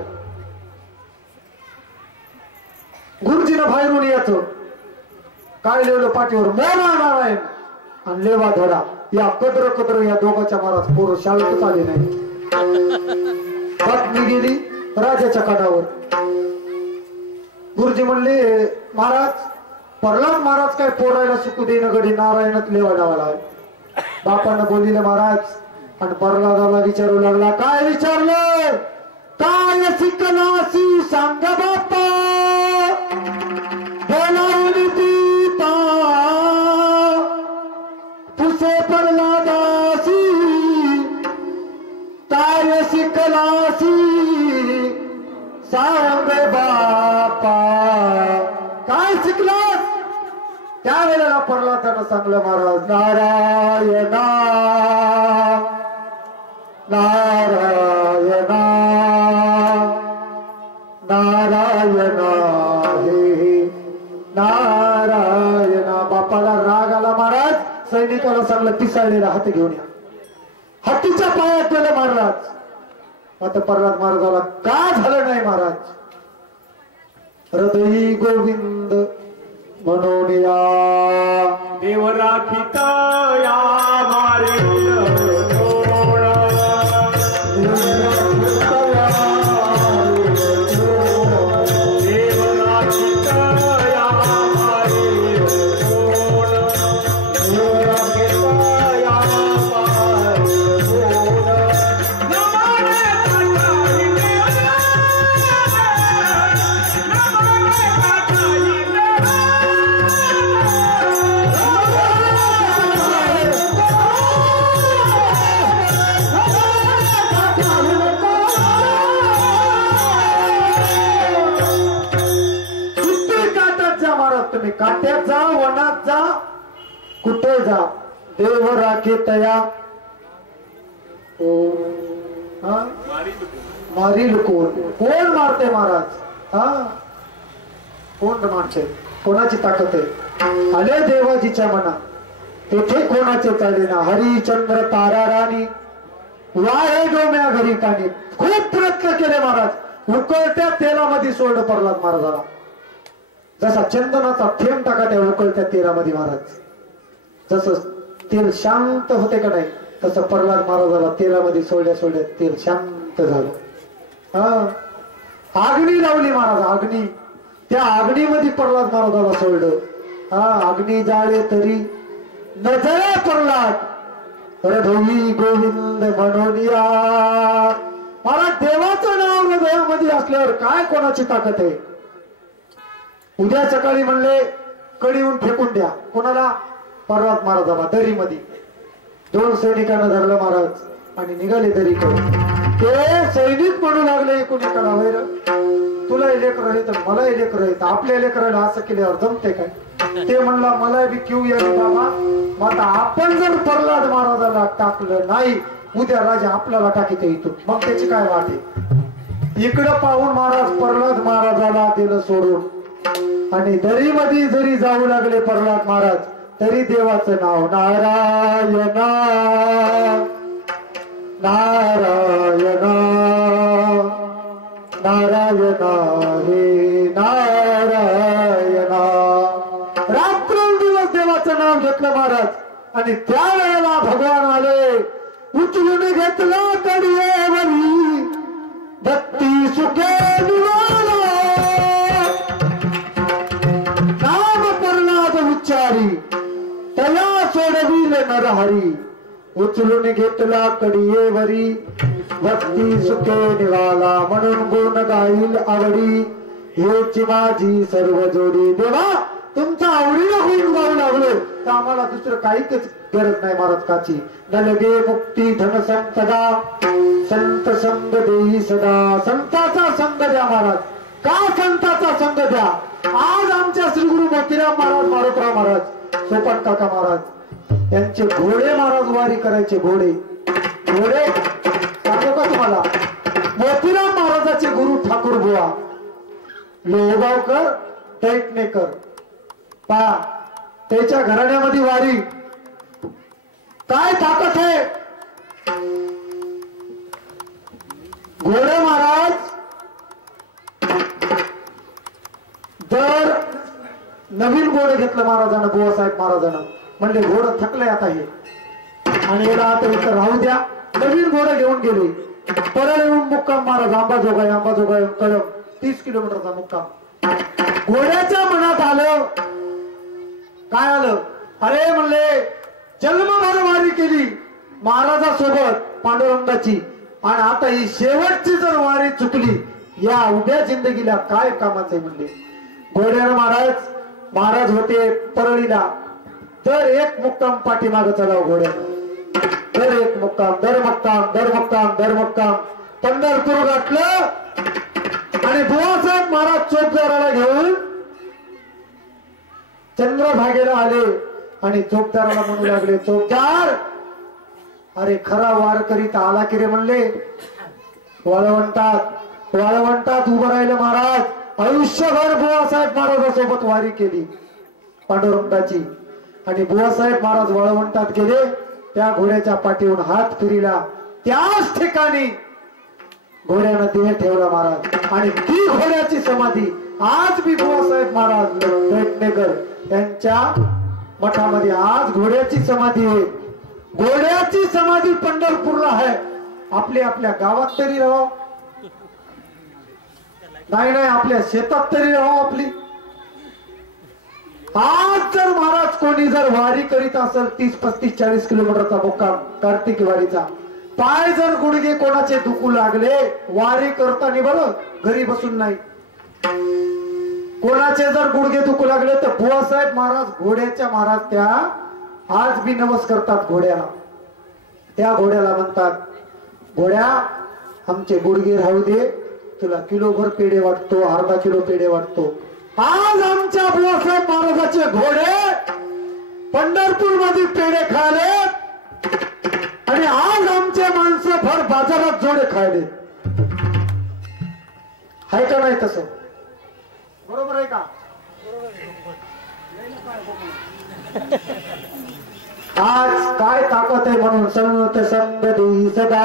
गुरुजीनं बाहेरून यायचं. काय लिहिलं पाठीवर? मोरा नारायण आणि लेवा धडा. या कद्र कद्र या दोघांच्या महाराज पोरं शाळेतच आले नाही. बातमी गेली राजाच्या कानावर. गुरुजी म्हणले, महाराज प्रल्हाद महाराज काय पोरायला सुकू देणं गडी नारायणात लेवा डावाला. बापानं बोलिलं महाराज आणि प्रल्हादाला विचारू लागला. काय विचारलं? काय शिकलासी सांग बापा बोलावली दीपा तुसे प्रल्हादासी काय शिकलासी सांग बापा. काय शिकलास? त्यावेळेला प्रल्हादानं सांगलं महाराज नारायणा नारायणा नारायणा हे नारायणा. बापाला राग आला महाराज. सैनिकाला सांगलं पिसाळलेला हात घेऊन या. हत्तीच्या पायात गेलं महाराज. आता प्रल्हाद महाराजाला का झालं नाही महाराज? हृदयी गोविंद म्हणून या देव राखित या मारे काट्यात जा, वनात जा, कुठे जा, देव राखे तया मारी कोण मारते महाराज? हा कोण मारते? कोणाची ताकद आहे? आले देवाजीच्या मना तेथे कोणाचे चाले ना. हरिचंद्र तारा राणी वाळे डोम्या घरी कानी. खूप प्रयत्न केले महाराज. उकळत्या तेलामध्ये सोडलं प्रल्हाद महाराजाला. जसा चंदनाचा थेंब टाका त्या उकळत्या तेलामध्ये महाराज. जसं तेल शांत होते का नाही तसं प्रल्हाद महाराजाला तेलामध्ये सोडल्या सोडल्या तेल शांत झालं. हा अग्नी लावली महाराज. अग्नी त्या अग्नीमध्ये प्रल्हाद महाराजाला सोडलं. हा अग्नी जाळे तरी न जळे प्रल्हाद. हृदयी गोविंद म्हणून या. महाराज देवाचं नाव हृदयामध्ये असल्यावर काय कोणाची ताकद आहे? उद्या सकाळी म्हणले कडीहून फेकून द्या. कोणाला? प्रल्हाद महाराजाला. दरीमध्ये 2 सैनिकांना धरलं महाराज आणि निघाले दरीकडे. ते सैनिक म्हणू लागले कोणीकडा वैर तुला लेकर आहे तर मला लेकर आहे. आपल्या लेकराला असं केल्यावर जमते काय? ते म्हणला मला बी क्यू या बाबा. मग आपण जर प्रल्हाद महाराजाला टाकलं नाही उद्या राजा आपल्याला टाकीत येतो. मग त्याची काय वाट आहे? इकडं पाहून महाराज प्रल्हाद महाराजाला दिलं सोडून आणि दरीमध्ये जरी जाऊ लागले प्रल्हाद महाराज तरी देवाचं नाव नारायणा नारायणा नारायणा हे नारायणा. रात्रंदिवस देवाचं नाव घेतलं महाराज आणि त्यावेळेला भगवान आले उचलून घेतला कडीवरी भक्ती सुखे निवाला नाम प्रल्हाद उच्चारी तया सोडविल नरहरी उचलून घेतला कडीवरी भक्ती सुखे निवाला म्हणून गुण गाईल आवडी हेची माझी सर्व जोडी देवा तुमच्या आवडीला गुण गाऊ लागलो तर आम्हाला दुसरं काहीच गरज नाही महाराज काची न लगे मुक्ती धन संपदा संत संग देई सदा संताचा संग द्या महाराज का संताचा संग द्या आज आमच्या श्री गुरु मोतीराम महाराज मारुतराव महाराज सोपन काका महाराज यांचे घोडे महाराज वारी करायचे घोडे घोडे सांगू का तुम्हाला मोतीराम महाराजाचे गुरु ठाकूर बुवा लोहगावकर दैटणेकर पा त्याच्या घराण्यामध्ये वारी काय ताकद आहे घोडे महाराज दर नवीन घोडे घेतलं महाराजांना बुवासाहेब महाराजांना म्हणले घोडं थकलंय आता हे आणि याला आता इथं राहू द्या नवीन घोडे घेऊन गेले परत येऊन मुक्काम महाराज आंबाजोगाई कळम 30 किलोमीटरचा मुक्काम घोड्याच्या मनात आलं काय आलं अरे म्हणले जन्मभर वारी केली महाराजासोबत पांडुरंगाची आणि आता ही शेवटची जर वारी चुकली या उभ्या जिंदगीला काय कामाचे म्हणले घोड्याला महाराज होते परळीला दर एक मुक्काम पाठीमाग चलाव घोड्यानं दर एक मुक्काम दर मुक्काम पंढरपूर गाठलं आणि बुवासाहेब महाराज चोपदाराला घेऊन चंद्रभागेला आले आणि चोपदाराला म्हणू लागले चोपदार अरे खरा वार करीत आला की रे म्हणले वाळवंटात उभं राहिलं महाराज आयुष्यभर बुवासाहेब महाराजासोबत वारी केली पांडुरंगाची आणि बुवासाहेब महाराज वाळवंटात गेले त्या घोड्याच्या पाठीवरून हात फिरिला त्याच ठिकाणी घोड्यानं देह ठेवला महाराज आणि ती घोड्याची समाधी आज बी बुवासाहेब महाराज दैटणेकर यांच्या मठामध्ये आज घोड्याची समाधी आहे घोड्याची समाधी पंढरपूरला आहे आपल्या गावात तरी राहावं नाही आपल्या शेतात तरी राहावं आपली आज जर महाराज कोणी जर वारी करीत असेल 30, 35, 40 किलोमीटरचा मुक्काम कार्तिकी वारीचा पाय जर गुडघे कोणाचे दुखू लागले वारी करताना बरं घरी बसून नाही कोणाचे जर गुडघे दुखू लागले तर बुवासाहेब महाराज घोड्याच्या महाराज त्या आज बी नवस करतात घोड्याला त्या घोड्याला म्हणतात घोड्या आमचे गुडघे राहू दे तुला किलोभर पेढे वाटतो अर्धा किलो पेढे वाटतो आज आमच्या बुवासाहेब महाराजाचे घोडे पंढरपूर मध्ये पेढे खाले आणि आज आमचे माणसं भर बाजारात जोडे खायले आहे का नाही तसं बरोबर आहे का आज काय ताकद आहे म्हणून संत संग देई सदा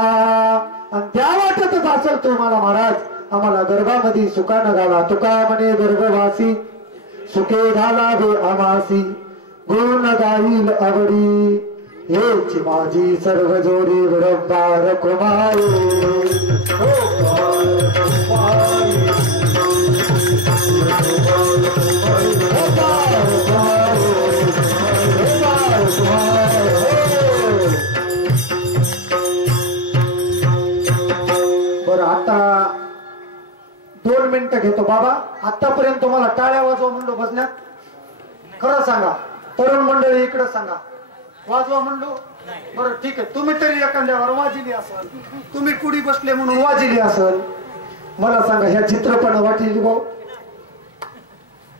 आणि त्या वाटतच असेल तुम्हाला महाराज आम्हाला गर्भामध्ये सुखानं घाला तुका म्हणे गर्भवासी सुखे घाला बे आमासी गुण गाईल आवडी हेची माझी सर्व जोडी विडंबार कुमारी बरं आता 2 मिनिटं घेतो बाबा आतापर्यंत तुम्हाला टाळ्या वाजवा म्हणलो बसण्यात खरं सांगा तरुण मंडळी इकडे सांगा वाजवा म्हणलो बरं ठीक आहे तुम्ही तरी एखाद्यावर वाजिली असाल तुम्ही कुडी बसले म्हणून वाजिली असाल मला सांगा ह्या चित्रपट वाटली भाऊ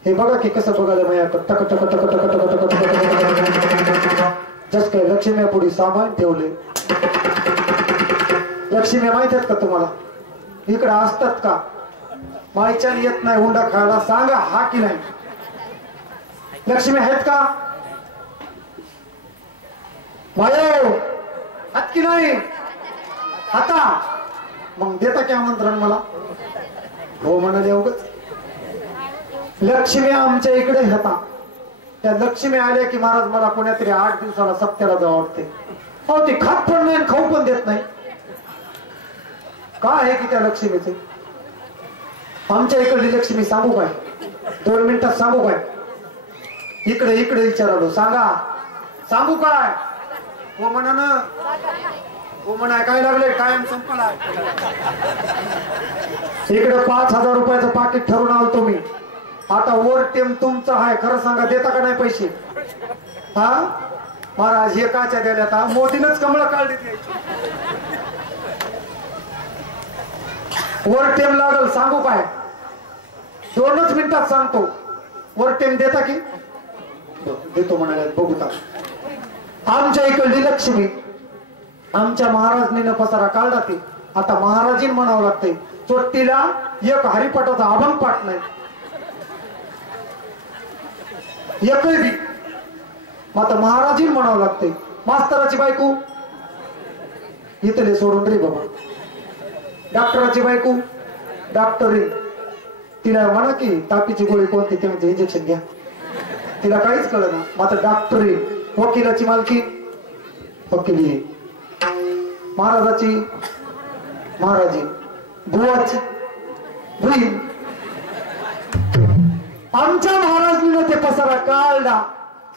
हे बघा की कसं बघायला माझ्याकडे टक टक टक टक टक टक टक जस काय लक्ष्मी पुढे सामान ठेवले लक्ष्मी माहित आहेत का तुम्हाला इकडे असतात का मायच्या येत नाही हुंडा खायला सांगा हा की नाही लक्ष्मी आहेत का मायो हात की नाही आता मग देता की आमंत्रण मला हो म्हणाले उगच लक्ष्मी आमच्या इकडे होता त्या लक्ष्मी आल्या की महाराज मला कोण्यातरी 8 दिवसाला सप्त्याला जावं वाटते. अहो ती खात पण नाही खाऊ पण देत नाही. काय आहे की त्या लक्ष्मीचे? आमच्या इकडली लक्ष्मी सांगू काय? 2 मिनिटात सांगू काय? इकडे इकडे विचारलो सांगा सांगू काय? हो म्हणा ना. हो म्हणा काय लागले कायम संपला. इकडे 5,000 रुपयाचं पाकिट ठरवून आलतो मी. आता ओव्हर टेम तुमचा आहे. खरं सांगा देता का नाही पैसे? हा महाराज हे काच्या द्यायला आता मोदीनच कमळ काढली. ओव्हर टेम लागल सांगू काय? 2च मिनिटात सांगतो. ओव्हर टेम देता की? देतो म्हणाले. बघू का आमच्या इकडली लक्ष्मी आमच्या महाराजनीनं पसारा काढला. ते आता महाराजीन म्हणावं लागतंय. चोट्टीला एक हरिपाठाचा अभंग पाठ नाही एकही बी. मग आता महाराजीन म्हणावं लागतंय. मास्तराची बायको इथले सोडून रे बाबा. डॉक्टराची बायको डॉक्टरी तिला म्हणा की तापीची गोळी कोणती ते म्हणजे इंजेक्शन घ्या. तिला काहीच कळलं ना. मग आता डॉक्टरी. वकिलाची मालकी वकिली. महाराजाची महाराजी. बुवाची बुई. आमच्या महाराजनीनं ते पसारा काढला.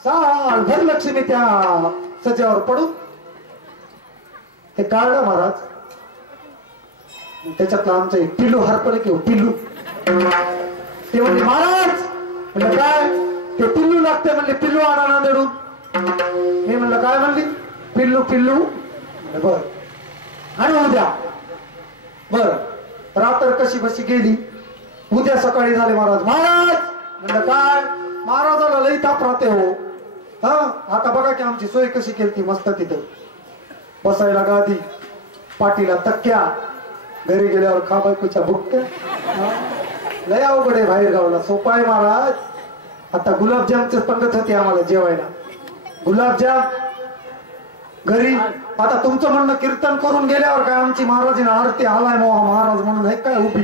साल भर लक्ष्मी त्या सज्जावर पडून ते काढलं महाराज. त्याच्यातलं आमचं एक पिल्लू हरपलं की पिल्लू. ते म्हणले महाराज. म्हणलं काय? ते पिल्लू लागते म्हणले. पिल्लू आणा नांदेडून. मी म्हणलं काय म्हणली? पिल्लू पिल्लू. बर आणि उद्या. बर रात्र कशी बशी गेली. उद्या सकाळी झाले महाराज. महाराज म्हणलं काय? महाराजाला लई ताप राहते हो. हा आता बघा की आमची सोय कशी केली मस्त. तिथं बसायला गादी, पाठीला तक्क्या, घरी गेल्यावर खा बायकोच्या बुक्क्या. लय अवघड आहे बाहेर गावाला. सोपा आहे महाराज. आता गुलाबजामचे पंगत होते आम्हाला जेवायला. गुलाबजाम घरी. आता तुमचं म्हणणं कीर्तन करून गेल्यावर काय आमची महाराजीने आरती आलाय मोहा महाराज म्हणून आहे काय उभी.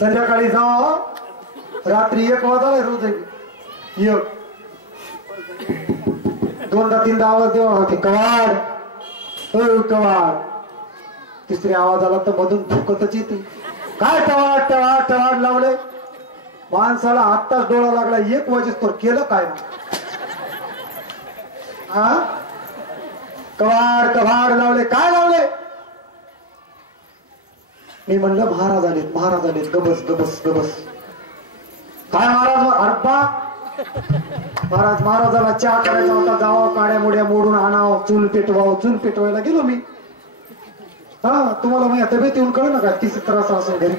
संध्याकाळी जा. रात्री 1 वाजलाय रोज. 1 2दा 3दा आवाज देवा होते. कवाड कवाड. तिसऱ्या आवाज आला तर मधून फुकतच येते. काय टवाड टवाड टवाड लावले. माणसाला आत्ताच डोळा लागला. 1 वाजेस्तोवर केलं काय? हा कवाड कवाड लावले. काय लावले? मी म्हणलं महाराज आलेत महाराज आलेत. गबस गबस गबस. काय महाराज? अरबा महाराज. महाराजाला चहा करायचा होता. जावा काड्या मुड्या मोडून आणावं. चूल पेटवावं. चूल पेटवायला गेलो मी. हा तुम्हाला माझ्या तब्येत येऊन कळलं ना का किती त्रास असेल घरी.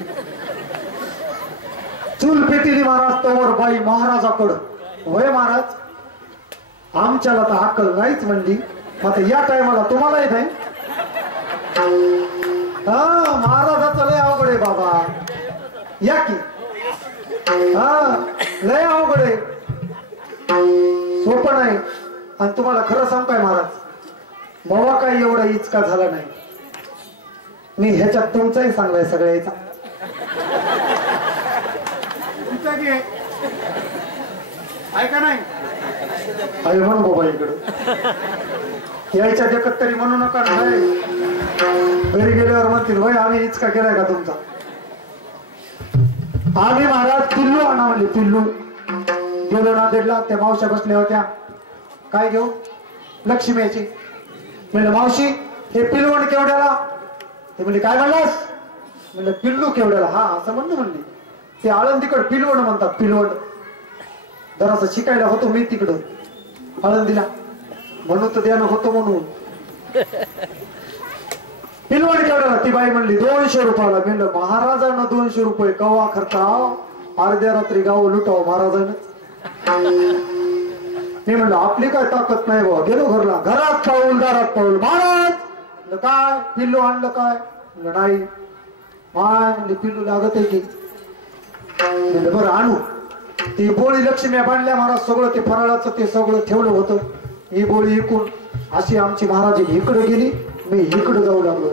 चूल पेटीली महाराज. तोवर बाई महाराजाकडं. वय महाराज आमच्याला तर अक्कल नाहीच म्हणली. आता या टायमाला तुम्हाला येत आहे. हा महाराजाचं लय अवघड आहे बाबा. या की. हा लय अवघड आहे. सोपं नाही. आणि तुम्हाला खरं सांग काय महाराज बाबा काही एवढा इचका झाला नाही. मी ह्याच्यात तुमचाही सांगलाय सगळ्याचा. ऐका नाही अरे म्हणू बाबा इकडं यायच्या देखत तरी म्हणू नका. घरी गेल्यावर म्हणतील वय आम्ही इचका केलाय का तुमचा. आम्ही महाराज पिल्लू आणा म्हणले. पिल्लू गेलो नांदेडला. त्या मावश्या बसल्या होत्या. काय घेऊ? लक्ष्मीची. म्हणलं मावशी हे पिलवण केवढ्याला? ते म्हणले काय म्हणलास? म्हणलं पिल्लू केवढ्याला. हा असं म्हणलं म्हणली. ते आळंदीकडे पिलवण म्हणतात. पिलवण जरासं शिकायला होतो मी तिकडं आळंदीला म्हणून तर द्यानं होतो म्हणून. पिलवण केवढ्याला? ती बाई म्हणली 200 रुपयाला. म्हणलं महाराजांना 200 रुपये कवा खर्चा? अर्ध्या रात्री गाव लुटाव महाराजांना. मी म्हणलं आपली काय ताकद नाही बाबा. गेलो घरला. घरात पाऊल दारात पाऊल. महाराज काय पिल्लू आणलं काय? म्हणलं नाही. माय म्हणजे पिल्लू लागत आहे की. म्हणलं बरं आणू. ती बोळी लक्ष्मी बांधल्या महाराज. सगळं ते फराळाचं ते सगळं ठेवलं होतं. ही बोळी इकून अशी आमची महाराज इकडे गेली. मी इकडे जाऊ लागलो.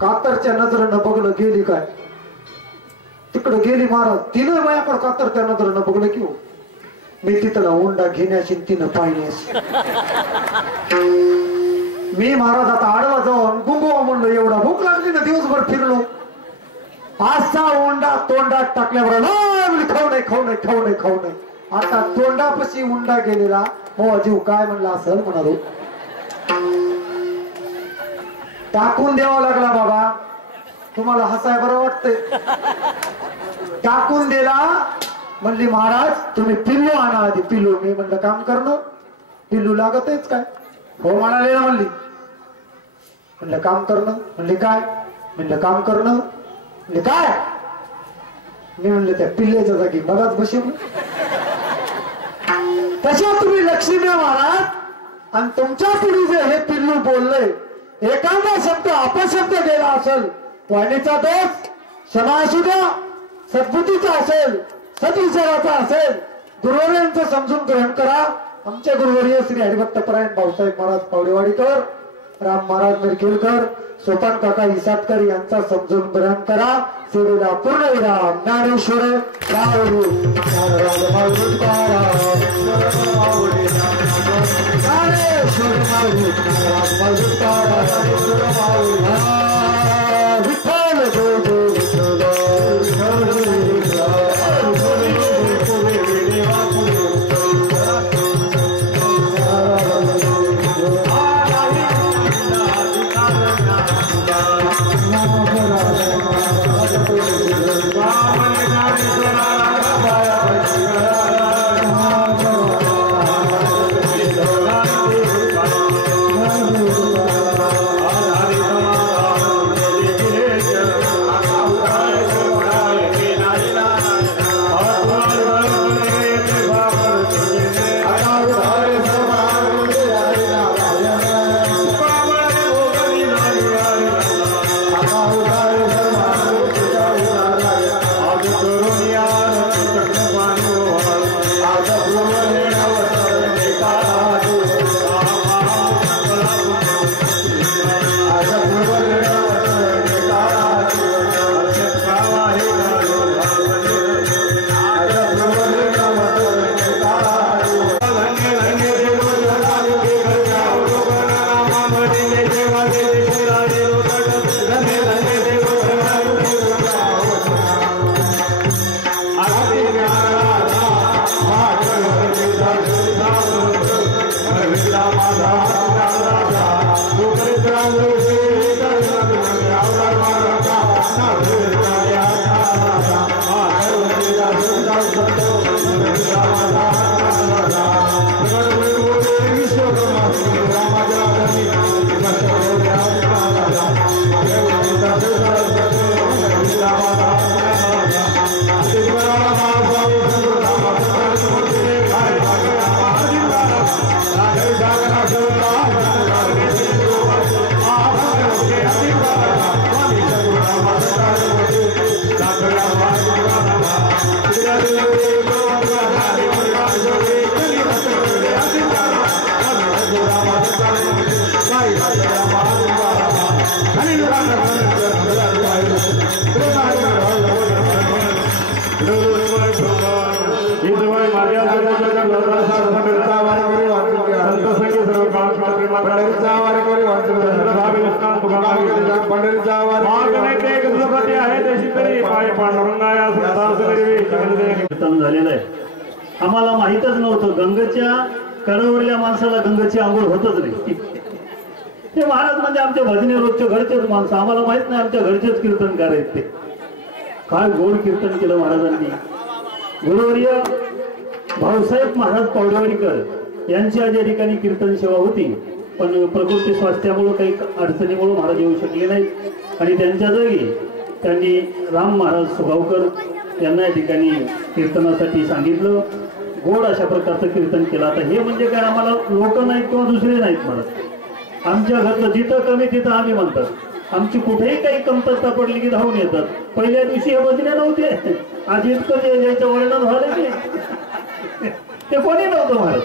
कातरच्या नजरेनं बघलं गेली काय. तिकडे गेली महाराज. तिनं माझ्याकडे कातरच्या नजरेनं बघलं की हो. मी तिथला हुंडा घेण्याची तिनं पाहिण्याची. मी महाराज आता आडवा जाऊन गुंगवा म्हणलो, एवढा भूक लागली ना दिवसभर फिरलो. असा हुंडा तोंडात टाकल्यावर खाऊ नाही खाऊ नाही खाऊ नाही खाऊ नाही. आता तोंडापाशी हुंडा गेलेला हो जीव काय म्हणला असेल म्हणालो. टाकून द्यावा लागला. बाबा तुम्हाला हसाय बरं वाटतंय. टाकून दिला. म्हणली महाराज तुम्ही पिल्लू आणा आधी. पिल्लू. मी म्हणलं काम करणं पिल्लू लागतच काय. हो म्हणाले ना. म्हणलं काम करणं. म्हणले काय. म्हणलं काम करणं. म्हणले काय. मी म्हणलं त्या पिल्ल्याच्या जागी मलाच बसेल. तशा तुम्ही लक्ष्मी महाराज आणि तुमच्या पुढे जे हे पिल्लू बोललंय, एखादा शब्द अपशब्द गेला असेल, वाणीचा दोष क्षमा असू द्या, सद्बुद्धीचा असेल, सद्विचाराचा असेल, गुरुवर्यांचं समजून ग्रहण करा. आमचे गुरुवर्य श्री हरिभक्तपरायण भाऊसाहेब महाराज पावडेवाडीकर, राम महाराज मिरखेलकर, सोपान काका इसाटकर यांचा समजून ग्रहण करा. सेवेला पूर्ण विराम. ज्ञानेश्वर राहुल झालेलं आहे. आम्हाला माहितच नव्हतं गंगेच्या कडावरल्या माणसाला गंगेची आंघोळ होतच नाही. ते महाराज म्हणजे आमच्या भजने रोजच्या घरचेच माणसं. आम्हाला माहित नाही आमच्या घरचेच कीर्तनकार आहेत ते. काय गोड कीर्तन केलं महाराजांनी. गुरुवर्य भाऊसाहेब महाराज पावडेवाडीकर यांची आज या ठिकाणी कीर्तन सेवा होती, पण प्रकृती स्वास्थ्यामुळे काही अडचणीमुळे महाराज येऊ शकले नाहीत आणि त्यांच्या जागी त्यांनी राम महाराज सुगावकर यांना या ठिकाणी कीर्तनासाठी सांगितलं. गोड अशा प्रकारचं कीर्तन केलं. आता हे म्हणजे काय आम्हाला लोक नाहीत किंवा दुसरे नाहीत म्हणत. आमच्या घरचं जिथं कमी तिथं आम्ही म्हणतात. आमची कुठेही काही कमतरता पडली की धावून येतात. पहिल्या दिवशी हे भजने नव्हते, आज इतकं यायचं वर्णन झालं की ते कोणी नव्हतं महाराज.